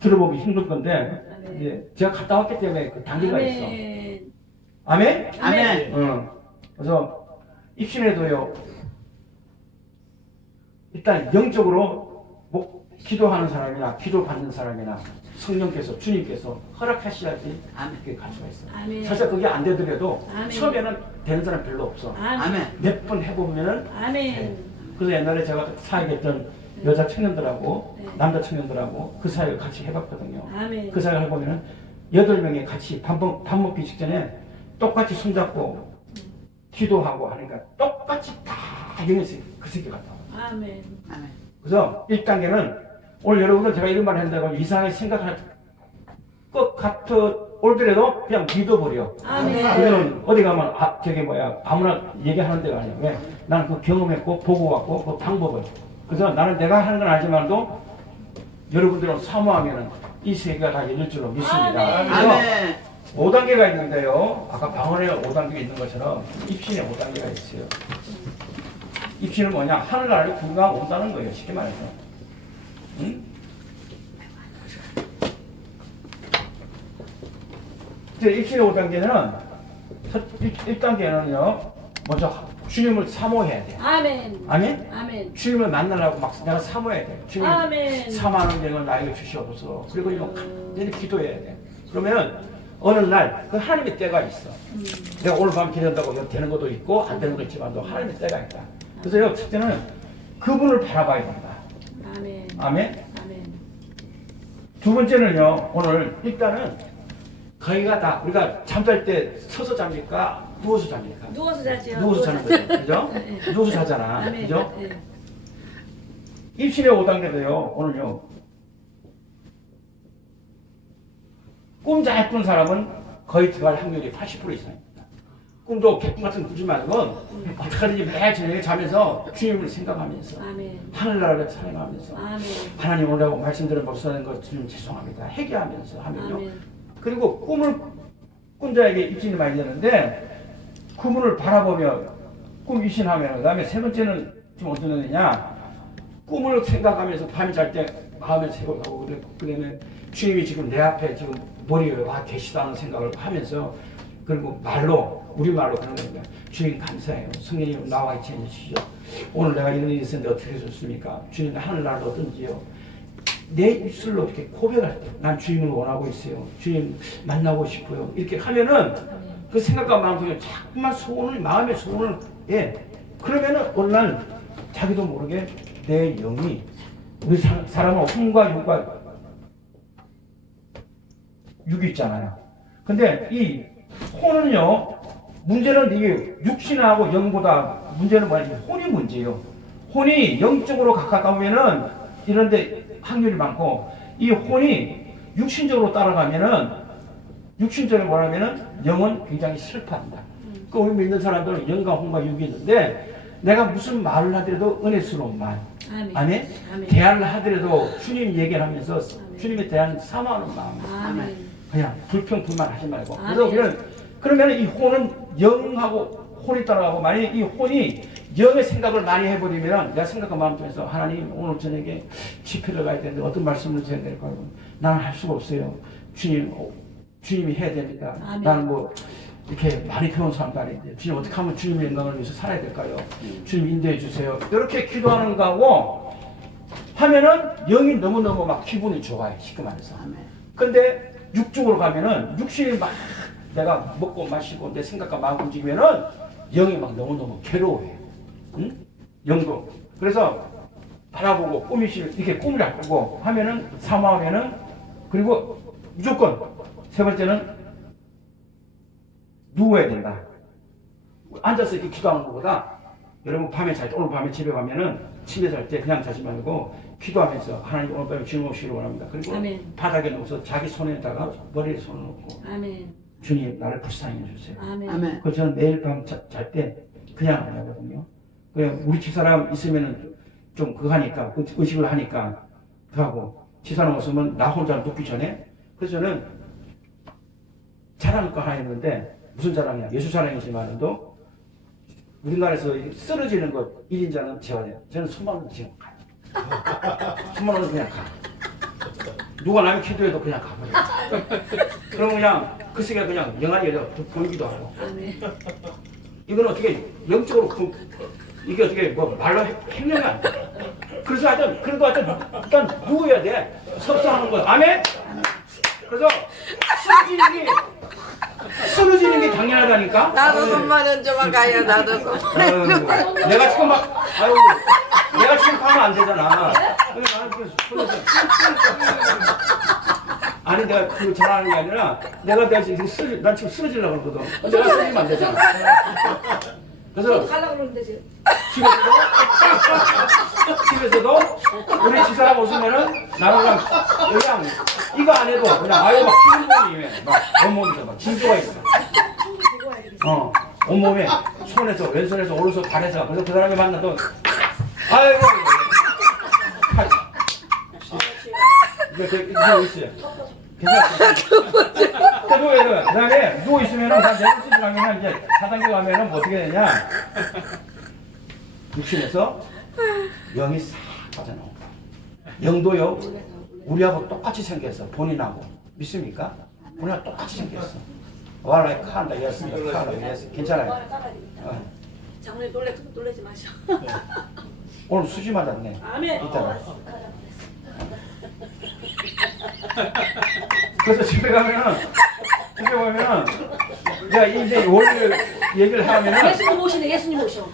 들어보기 힘들 건데 이제 제가 갔다 왔기 때문에 그 단계가 있어. 아멘. 아멘? 아멘. 응. 그래서 입신에도요. 일단 영적으로 기도하는 사람이나 기도 받는 사람이나 성령께서 주님께서 허락하셔야지 그게 갈 수가 있어. 아멘. 사실 그게 안 되더라도 아멘. 처음에는 되는 사람 별로 없어. 아멘. 몇 번 해보면은 아멘. 그래서 옛날에 제가 사역했던 여자 청년들하고 네. 남자 청년들하고 그 사역을 같이 해봤거든요. 아멘. 그 사역을 해보면은 8명이 같이 밥 먹기 직전에 똑같이 손잡고 기도하고 하니까 똑같이 다 영에서 그 세계 같아. 아멘. 아멘. 그래서 1단계는 오늘 여러분들 제가 이런 말 한다고 이상하게 생각할 것 같아 올더라도 그냥 믿어버려. 아멘. 그거는 어디 가면 저게 뭐야 아무나 얘기하는 데가 아니야. 왜? 나는 그 경험했고 보고 왔고 그 방법을. 그래서 나는 내가 하는 건 알지만도 여러분들은 사모하면은 이 세계가 다 열릴 줄로 믿습니다. 아멘. 그래서 아멘. 5단계가 있는데요. 아까 방언에 5단계가 있는 것처럼 입신에 5단계가 있어요. 입신은 뭐냐? 하늘나라를 구가 온다는 거예요. 쉽게 말해서. 응? 이제 입신의 5단계는 1단계는요. 먼저 주님을 사모해야 돼. 아멘. 아멘? 아멘. 주님을 만나려고 막 내가 사모해야 돼. 주님 아멘. 사모하는 영을 나에게 주시옵소서. 그리고 이거 간절히 기도해야 돼. 그러면 어느 날 그 하나님의 때가 있어. 내가 오늘 밤 기도한다고 되는 것도 있고 안 되는 거 있지만 또 하나님의 때가 있다. 그래서 첫째는 그분을 바라봐야 된다. 아멘. 아멘? 아멘. 두 번째는요, 오늘 일단은 거기가 다 우리가 잠잘 때 서서 잡니까? 누워서 잡니까? 누워서 자죠. 누워서 자는 거죠. 그죠? 네. 누워서 자잖아. 아멘. 그죠? 네. 입신의 5단계도요, 오늘요. 꿈 잘 꾼 사람은 거의 들어갈 확률이 80% 이상입니다. 꿈도 개꿈 같은 거 꾸지 말고 어떻게든지 매일 저녁에 자면서 주님을 생각하면서 아멘. 하늘나라를 사랑하면서 아멘. 하나님 오늘하고 말씀드린 목사님 것 주님 죄송합니다. 회개하면서 하면요. 아멘. 그리고 꿈을 꾼 자에게 입신이 많이 되는데 그분을 바라보며 꿈 입신하면 그다음에 세 번째는 지금 어떤 거냐 꿈을 생각하면서 밤에 잘 때 마음에 생각하고 그다음에 주님이 지금 내 앞에 지금 머리에 와 계시다는 생각을 하면서 그리고 말로 우리말로 그런 겁니다. 주님 감사해요. 성령님 나와 있지 않으시죠? 오늘 내가 이런 일이 있었는데 어떻게 하셨습니까? 주님 하늘나라도 어떤지요? 내 입술로 이렇게 고백할 때 난 주님을 원하고 있어요. 주님 만나고 싶어요. 이렇게 하면은 그 생각과 마음 속에 자꾸만 소원을 마음의 소원을 그러면은 어느 날 자기도 모르게 내 영이 우리 사람은 혼과 육이 있잖아요. 근데 이 혼은요 문제는 이게 육신하고 영보다 문제는 뭐냐 혼이 문제예요. 혼이 영적으로 가까우면은 이런데 확률이 많고 이 혼이 육신적으로 따라가면은 육신적으로 뭐라면은 영은 굉장히 슬퍼한다. 그 우리 믿는 사람들은 영과 혼과 육이 있는데 내가 무슨 말을 하더라도 은혜스러운 말. 아멘. 아멘. 아멘. 대화를 하더라도 주님 얘기를 하면서 주님에 대한 사모하는 마음. 아멘. 그냥 불평불만 하지 말고. 아멘. 그래서 우리는 그러면 이 혼은 영하고 혼이 따라가고 만약에 이 혼이 영의 생각을 많이 해버리면 내가 생각한 마음 중에서 하나님 오늘 저녁에 집회를 가야 되는데 어떤 말씀을 드려야 될까요? 나는 할 수가 없어요. 주님이 해야 됩니다. 아멘. 나는 뭐 이렇게 많이 배운 사람도 아닌데 주님 어떻게 하면 주님의 영광을 위해서 살아야 될까요? 주님 인도해 주세요. 이렇게 기도하는 거하고 하면은 영이 너무너무 막 기분이 좋아요. 쉽게 말해서. 근데 육적으로 가면은 육신이 막 내가 먹고 마시고 내 생각과 마음 움직이면은 영이 막 너무너무 괴로워해요. 응? 영도. 그래서 바라보고 꿈이시 이렇게 꿈을 꾸고 하면은 사모하면은 그리고 무조건 세 번째는 누워야 된다. 앉아서 이렇게 기도하는 것보다 여러분 밤에 잘 때 오늘 밤에 집에 가면은 침대 잘 때 그냥 자지 말고 기도하면서 하나님 오늘 밤에 주님 오시기를 원합니다. 그리고 아멘. 바닥에 누워서 자기 손에다가 머리에 손을 놓고 아멘. 주님 나를 불쌍히 해주세요. 아멘. 아멘. 그래서 저는 매일 밤 잘 때 그냥 안 하거든요. 그냥 우리 집사람 있으면은 좀 그거 하니까 의식을 하니까 그하고 집사람 없으면 나 혼자 눕기 전에 그래서 저는 자랑을 거 하나 했는데 무슨 자랑이야? 예수 자랑이지만도 우리나라에서 쓰러지는 것 1인자는 재활이에요. 저는 손만 올리면 지금 가요. 손만 올리면 그냥 가. 누가 남의 기도해도 그냥 가버려. 그러면 그냥 그 시기가 그냥 영안이 보이기도 하고. 아멘. 이건 어떻게 영적으로 이게 어떻게 뭐 말로 행령이 안 돼. 그래서 하여튼 그래도 하여튼 일단 누워야 돼. 섭사하는 거야. 아멘. 그래서 쓰러지는 게 당연하다니까. 나도 돈만 원 줘봐 가요. 나도 돈. 아이고, 내가 지금 막 아유 내가 지금 가면 안 되잖아. 근데 나는 지금 손에서 아니 내가 그거 전화하는 게 아니라 내가 지금 난 지금 쓰러지려고 그러거든. 내가 쓰러지면 안 되잖아. 그래서 가려고 그러는데 지금. 집에서도 우리 집사람 오시면은 나는 그냥 이거 안 해도 그냥 아유 막 피곤해 막 온몸에서 막 진조가 있어. 온몸에 손에서 왼손에서 오른손 발에서 그래서 그 사람이 만나도 아이고 이거 있어요. 괜찮아. 그 다음에 누워 있으면은 한 4번째 가면은 이제 4단계 가면은 뭐 어떻게 되냐? 육신에서 영이 싹 빠져나온다. 영도요 우리하고 똑같이 생겼어. 본인하고 믿습니까? 본인하고 똑같이 생겼어. 와라 칸다 예스 칸다 예스 괜찮아요. 장로님 놀라지 마셔. 오늘 수지 맞았네. 아멘. 있잖아. 그래서 집에 가면은 내가 이제 원리를 얘기를 하면은 예수님 모시네. 예수님 모셔.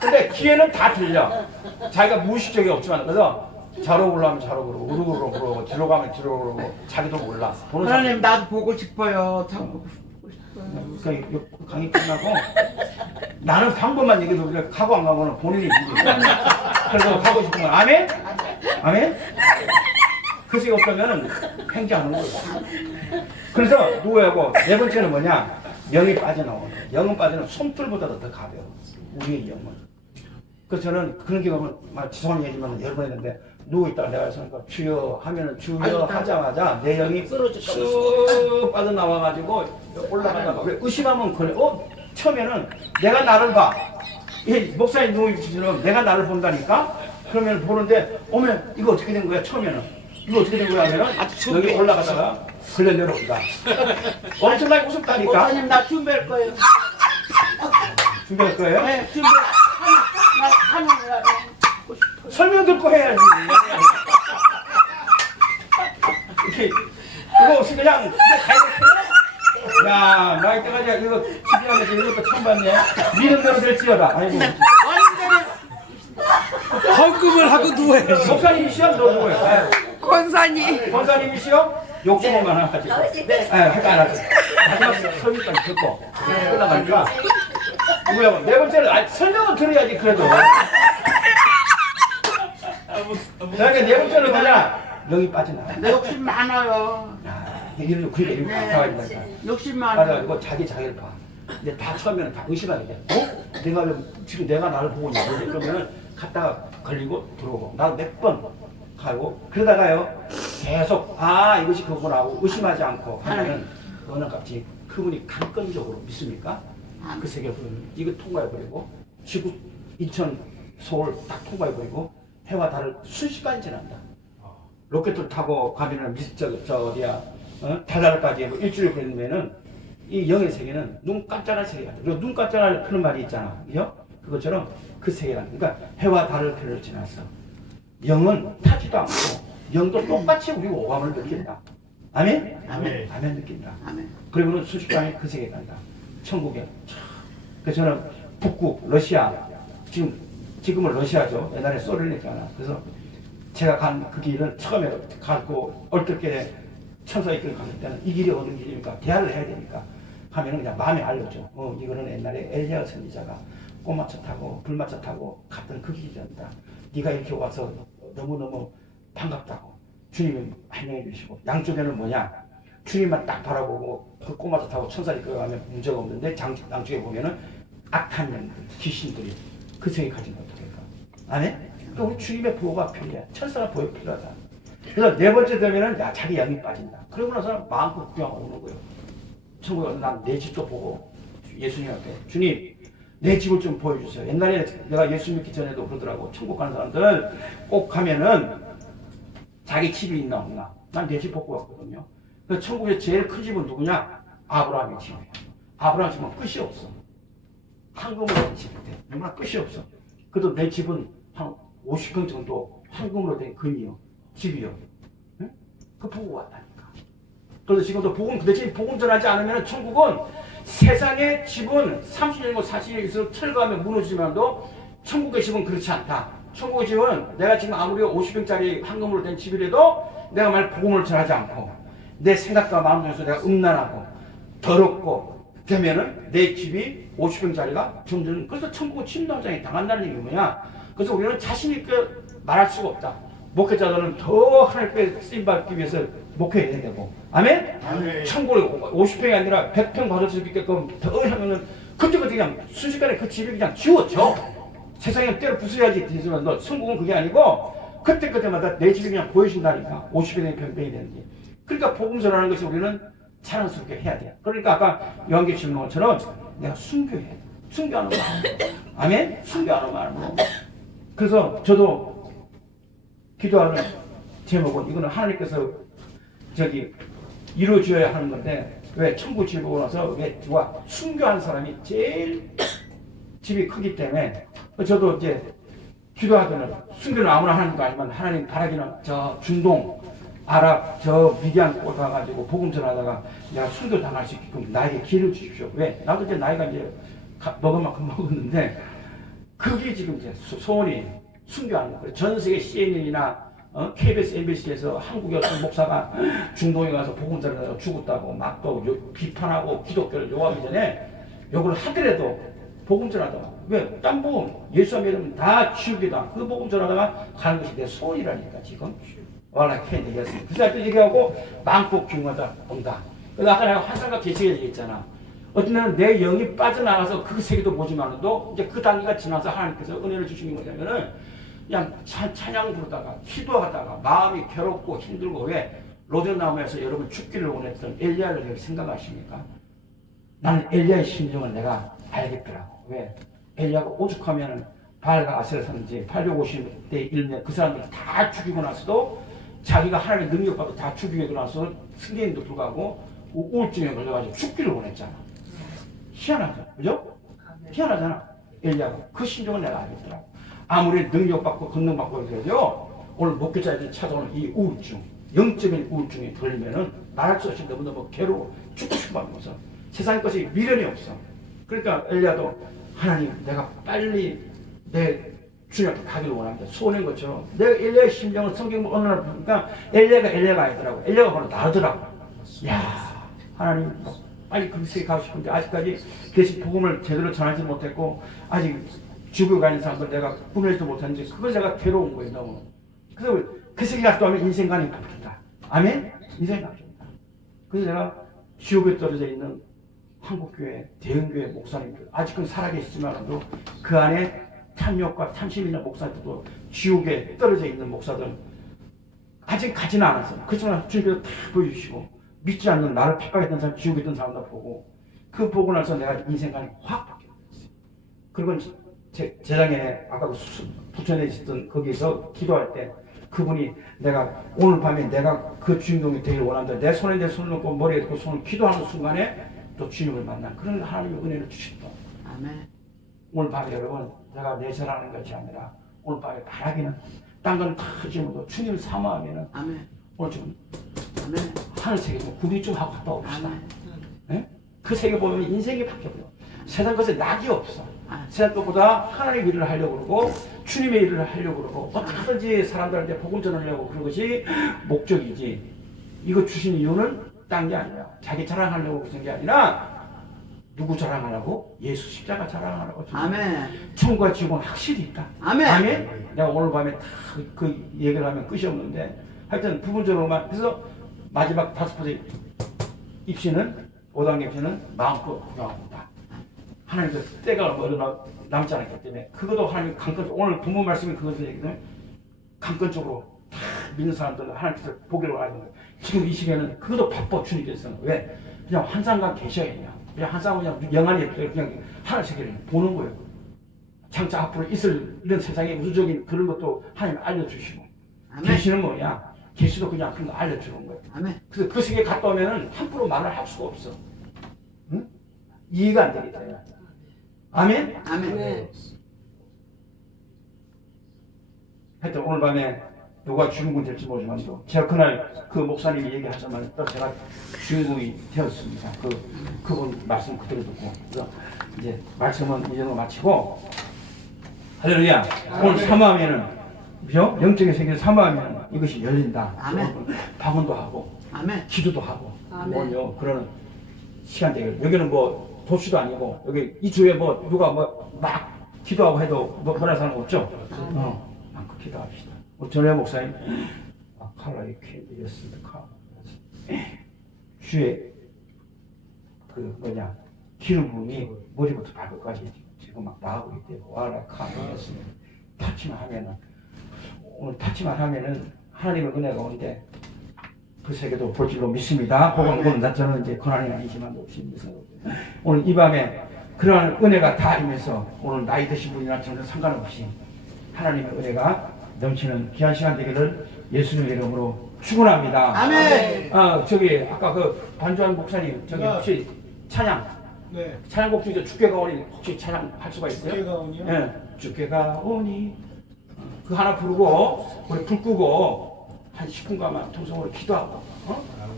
근데 귀에는 다 들려. 자기가 무의식적이 없지만 그래서 자로 올라가면 자로 그러고 우르르 그러고 뒤로 가면 뒤로 그러고 자기도 몰라. 보는 사람. 하나님 나도 보고 싶어요. 다 보고 싶어요. 그러니까 이 강의 끝나고 나는 방법만 얘기해도 그래 가고 안 가고는 본인이 문제야. 그래서 가고 싶은 건 아멘? 아멘? 그것이 없다면 행지하는 거예요. 그래서 누구하고 네 번째는 뭐냐? 영이 빠져나오는 거예요. 영은 빠져나오면 솜털보다도 더 가벼워. 우리의 영은. 그래서 저는 그런 경험을 죄송한 얘기지만 여러 번 했는데 누워있다가 내가 그러니까 주여 하면은 주여 하자마자 내 영이 쑥 빠져나와가지고 올라가다가 왜 의심하면 그래. 처음에는 내가 나를 봐. 이 목사님 누워있으면 내가 나를 본다니까? 그러면 보는데 어머 이거 어떻게 된 거야 처음에는. 이거 어떻게 된 거야 하면은 여기 올라가다가 걸려 내려온다. 엄청나게 무섭다니까. 목사님 나 준비할 거예요. 준비할 거예요? 네, 준비. 하늘을 설명 듣고 해야지. 이렇게 그거 없이 그냥 가야 야, 나 이때까지 이거 집중하면서 이것도 처음 봤네. 믿음대로 될지어다. 아이고. 헌금을 하고 누워야지. 목사님이시여? 너 누구예요? 권사님. 권사님이시여? 욕심만 하가지고. 헷갈려. 마지막 설명까지 듣고 끝나가니까. 누구야? 네 번째는 설명을 들어야지 그래도. 그러니까 네 번째는 뭐냐? 영이 빠져나가. 내 욕심 많아요. 이런 그러니까 이렇게 나가니까. 욕심 많아요. 맞아, 이거 자기를 봐. 근데 다 처음에는 다 의심하게 돼. 내가 왜 지금 내가 나를 보고 있냐? 그러면은 갔다가 걸리고 들어오고. 나 몇 번 가고 그러다가요 계속 이것이 그거구나 하고 의심하지 않고 하면은 어느 갑자기 그분이 강권적으로 믿습니까? 그 세계분은 이거 통과해버리고 지구 인천 서울 딱 통과해버리고 해와 달을 순식간에 지난다. 로켓을 타고 가면은 저 어디야 달달까지 뭐 일주일 걸리면은 이 영의 세계는 눈 깜짝할 세계가 돼. 그리고 눈 깜짝할 그런 말이 있잖아. 그죠? 그것처럼 그 세계라는 그러니까 해와 달을 그를 지났어. 영은 타지도 않고 영도 똑같이 우리 오감을 느낀다. 아멘? 아멘. 아멘 느낀다. 아멘. 그리고는 순식간에 그 세계에 간다. 천국에. 그래서 저는 북극, 러시아, 지금은 러시아죠. 옛날에 소련이었잖아. 그래서 제가 간 그 길은 처음에 가고 얼떨결에 천사 이끌어 갔을 때는 이 길이 어느 길입니까? 대화를 해야 되니까 하면은 그냥 마음에 알려줘. 이거는 옛날에 엘리야 선지자가 꼬마차 타고 불마차 타고 갔던 그 길이란다. 네가 이렇게 와서 너무너무 반갑다고 주님이 환영해 주시고 양쪽에는 뭐냐? 주님만 딱 바라보고 그 꼬마차 타고 천사 이끌어 가면 문제가 없는데 양쪽에 보면은 악한 영들, 귀신들이 그 세계 가진 어떡할까? 아멘? 그러니까 우리 주님의 보호가 필요해. 천사가 보호 필요하다. 그래서 네 번째 되면은 자기 영이 빠진다. 그러고 나서 마음껏 구경 오는 거예요. 천국에 가서 난 내 집도 보고 예수님한테 주님 내 집을 좀 보여주세요. 옛날에 내가 예수 믿기 전에도 그러더라고. 천국 가는 사람들 꼭 가면은 자기 집이 있나 없나. 난 내 집 보고 왔거든요. 그래서 천국의 제일 큰 집은 누구냐? 아브라함의 집이에요. 아브라함 집은 끝이 없어. 황금으로 된 집인데 얼마나 끝이 없어. 그래도 내 집은 한 50평 정도 황금으로 된 금이요. 집이요. 응? 그 보고 왔다니까. 그래서 지금도 복음, 그 대신 복음 전하지 않으면 천국은 세상의 집은 30년이고 40년이 있어도 철거하면 무너지만도 천국의 집은 그렇지 않다. 천국의 집은 내가 지금 아무리 50평짜리 황금으로 된 집이라도 내가 만약 복음을 전하지 않고 내 생각과 마음 중에서 내가 음란하고 더럽고 되면은 내 집이 50평짜리가 점점 그래서 천국은 침노장에 당한다는 얘기 뭐냐? 그래서 우리는 자신 있게 말할 수가 없다. 목회자들은 더 하나님께 쓰임받기 위해서 목회해야 되고 아멘? 아멘. 천국을 50평이 아니라 100평 받을 수 있게끔 더 하면은 그때부터 그냥 순식간에 그 집이 그냥 지워져. 세상에 때려 부숴야지 되지만 너 천국은 그게 아니고 그때마다 내 집이 그냥 보여준다니까 50평이 변병이 되는지. 그러니까 복음 전하는 것이 우리는 자랑스럽게 해야 돼. 그러니까 아까 요한계시록 질문 것처럼 내가 순교해야 돼. 순교하는 마음으로. 아멘? 순교하는 마음으로. 그래서 저도 기도하는 제목은 이거는 하나님께서 이루어져야 하는 건데 왜 천국 집에 오고 나서 왜 누가 순교한 사람이 제일 집이 크기 때문에 저도 이제 기도하더니 순교는 아무나 하는 거 아니면 하나님 바라기는 저 중동 아랍 저 미디안 곳 가가지고 복음 전하다가 내가 순교 당할 수 있게끔 나에게 기회를 주십시오. 왜? 나도 이제 나이가 이제 먹은 만큼 먹었는데 그게 지금 이제 소원이 순교하는 거예요. 전 세계 CNN이나 KBS, MBC에서 한국의 어떤 목사가 중동에 가서 복음 전하다가 죽었다고 막 또 비판하고 기독교를 요하기 전에 욕을 하더라도 복음 전하다가 왜? 딴 복음 예수 믿으면 다 지옥이다. 그 복음 전하다가 가는 것이 내 소원이라니까 지금. 와라 캔 얘기했습니다. 그 사람도 얘기하고 많고 기운하다 온다. 그래서 아까 내가 환상과 계시가 얘기했잖아. 어떤 때는 내 영이 빠져나가서 그 세계도 보지만도 이제 그 단계가 지나서 하나님께서 은혜를 주시는 거냐면은 그냥 찬양 부르다가 기도하다가 마음이 괴롭고 힘들고 왜 로드나무에서 여러분 죽기를 원했던 엘리야를 여기 생각하십니까? 나는 엘리야의 심정을 내가 알겠더라고. 왜? 엘리야가 오죽하면은 바알과 아세라 선지 850대 1년 그 사람들 다 죽이고 나서도 자기가 하나님의 능력받고 다 죽이고 나서 승리인도 불구하고 우울증에 걸려가지고 죽기를 원했잖아. 희한하죠. 그죠? 희한하잖아. 엘리야가. 그 심정을 내가 알겠더라고. 아무리 능력받고 권능받고 그래도 오늘 목회자들이 찾아오는 이 우울증, 영적인 우울증이 걸리면은 말할 수 없이 너무너무 괴로워 죽고 싶어하는 거죠. 세상 것이 미련이 없어. 그러니까 엘리야도 하나님 내가 빨리 내 주님한테 가기를 원합니다. 소원인 것처럼 내가 엘리야의 심정을 성경 어느 날 보니까 엘리야가 아니더라고. 엘리야가 바로 나더라고. 야 하나님 빨리 그 세계 가고 싶은데 아직까지 계신 복음을 제대로 전하지 못했고 아직 죽어 가는 사람들 내가 꾸며지도 못했는지 그걸 내가 괴로운 거예요 너무. 그래서 그 세계 가서 하면 인생관이 바뀐다. 아멘? 인생이 바뀐다. 그래서 내가 지옥에 떨어져 있는 한국교회 대형교회 목사님들 아직은 살아계시지만도 그 안에 탐욕과 탐심 있는 목사들도 지옥에 떨어져 있는 목사들 아직 가지는 않았어요. 그렇지만 주님께서 다 보여주시고 믿지 않는 나를 핍박했던 사람 지옥에 있던 사람도 보고 그 보고 나서 내가 인생관이 확 바뀌었어요. 그리고 재작년에 아까 부천에 있었던 거기서 기도할 때 그분이 내가 오늘 밤에 내가 그 주인공이 되길 원한다. 내 손에 내 손을 놓고 머리에 놓고 손을 기도하는 순간에 또 주님을 만난 그런 하나님의 은혜를 주셨다. 아멘. 오늘 밤에 여러분 내가 내세라는 것이 아니라 오늘 밤에 바라기는 딴 건 다 하지만 주님을 사모하면은 아멘. 오늘 좀 아멘. 하늘 세계 좀 구리 좀 하고 갔다 옵시다. 아멘. 예? 그 세계 보면 인생이 바뀌어요. 세상 것에 낙이 없어. 아. 세상 것보다 하나님의 일을 하려고 그러고 주님의 일을 하려고 그러고 어떻게든지 사람들한테 복음 전하려고 그런 것이 목적이지. 이거 주신 이유는 딴 게 아니야. 자기 자랑하려고 그런 게 아니라 누구 자랑하라고? 예수 십자가 자랑하라고. 아멘. 천국과 지옥은 확실히 있다. 아멘. 아멘. 내가 오늘 밤에 그 얘기를 하면 끝이 없는데 하여튼 부분적으로만 그래서 마지막 5번째 입시는 5단계 입시는 마음껏 구경합니다. 하나님께서 때가 얼마 남지 않았기 때문에 그것도 하나님 강건적으로 오늘 본문 말씀이 그것을 얘기하면 강건적으로 다 믿는 사람들은 하나님께서 보기를 원하는 거예요. 지금 이 시기에는 그것도 바빠 주님께서 왜? 그냥 환상과 계셔야 해요. 그냥 환상은 그냥 영안이 없어요. 그냥 하늘 세계를 보는 거예요. 장차 앞으로 있을 이런 세상의 우주적인 그런 것도 하나님 알려주시고 아멘. 계시는 거야. 계시도 그냥 그런 거 알려주는 거예요. 아멘. 그래서 그 세계에 갔다 오면은 함부로 말을 할 수가 없어. 응? 이해가 안 되기 때문에. 아멘? 아멘. 하여튼 오늘 밤에 누가 주인공이 될지 모르지만 제가 그날 그 목사님이 얘기하자마자 또 제가 주인공이 되었습니다. 그분 말씀 그대로 듣고 그래서 이제 말씀은 이 정도 마치고 할렐루야. 오늘 사모하면은 영적인 세계를 사모하면 이것이 열린다. 아멘. 방언도 하고 아멘. 기도도 하고 아멘. 뭐요 그런 시간 되게 여기는 뭐 도시도 아니고 여기 이 주에 뭐 누가 뭐 막 기도하고 해도 뭐라 사는 거 없죠? 마음껏 기도합시다. 전에 목사님 칼라의 퀴즈였으니까 주의 그 뭐냐 기름 부음이 머리부터 발끝까지 지금 막 나오고 있대요. 와라 카메였으면 타치만 하면은 오늘 타치만 하면은 하나님의 은혜가 오는데 그 세계도 볼 줄로 믿습니다. 그건 저는 이제 권한이 아니지만 없습니다. 오늘 이 밤에 그러한 은혜가 다 임해서 오늘 나이 드신 분이나 저는 상관없이 하나님의 은혜가 넘치는 귀한 시간 되기를 예수님의 이름으로 축원합니다. 아멘. 저기 아까 그 반주한 목사님 저기 혹시 찬양 네. 찬양곡 중에 주께가 오니 혹시 찬양할 수가 있어요? 주께가 오니요? 예, 주께가 오니 그 하나 부르고 우리 불 끄고 한 10분간만 통성으로 기도하고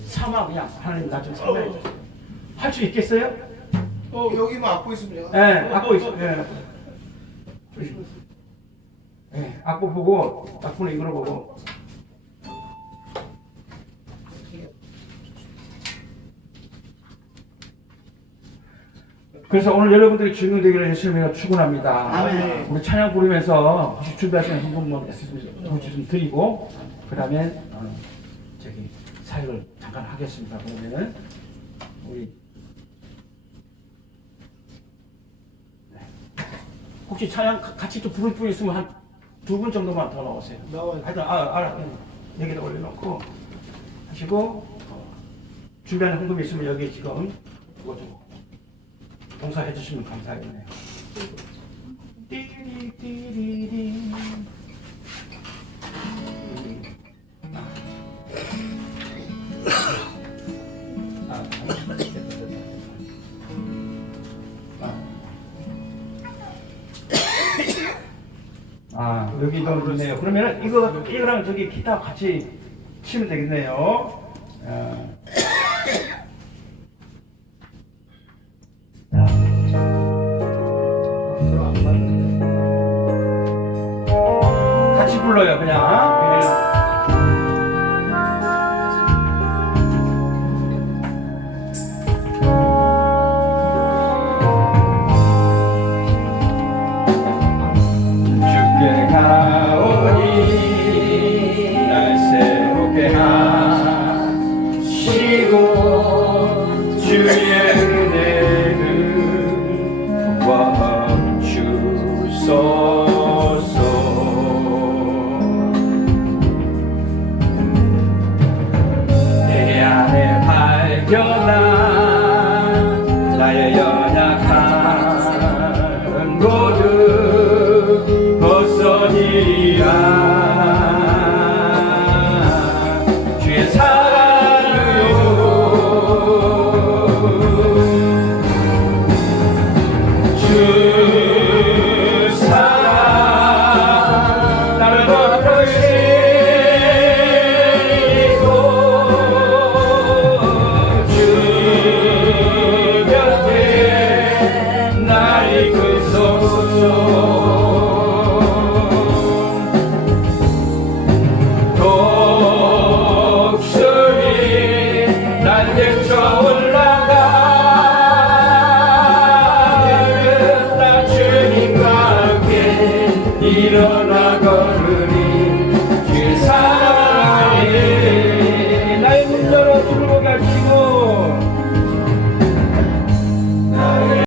삼아 그냥 하나님 나 좀 살려야 돼. 할 수 있겠어요? 여기 뭐 악보 있으면 예, 악보 있어. 예. 예, 악보 보고 악보는 이걸 보고 그래서 오늘 여러분들이 증명되기를 예수님으로 축원합니다. 아멘. 우리 찬양 부르면서 혹시 준비하시는 한 분만 좀 드리고 그 다음에 저기 사역을 잠깐 하겠습니다. 그러면은 우리 네. 혹시 찬양 같이 또 부를 분 있으면 한 2분 정도만 더 나오세요. 나와요. 하여튼 알아. 여기다 올려놓고 하시고 준비하는 헌금이 있으면 여기 지금 그거 좀 봉사해 주시면 감사하겠네요. 띠리띠리리. 여기도 있네요. 그러면 이거랑 저기 기타 같이 치면 되겠네요. 같이 불러요, 그냥. 주께 가오니 날 새롭게 하시고 주의 은혜를 부어 주소서. 내 안에 발견한 나의 연약한 모든 벗어지라. 주의 사랑으로 주 사랑 나를 덮으시고 주 곁에 날 이끌소서. 독수리 날개쳐 올라가 나 주님과 함께 일어나 걸으리.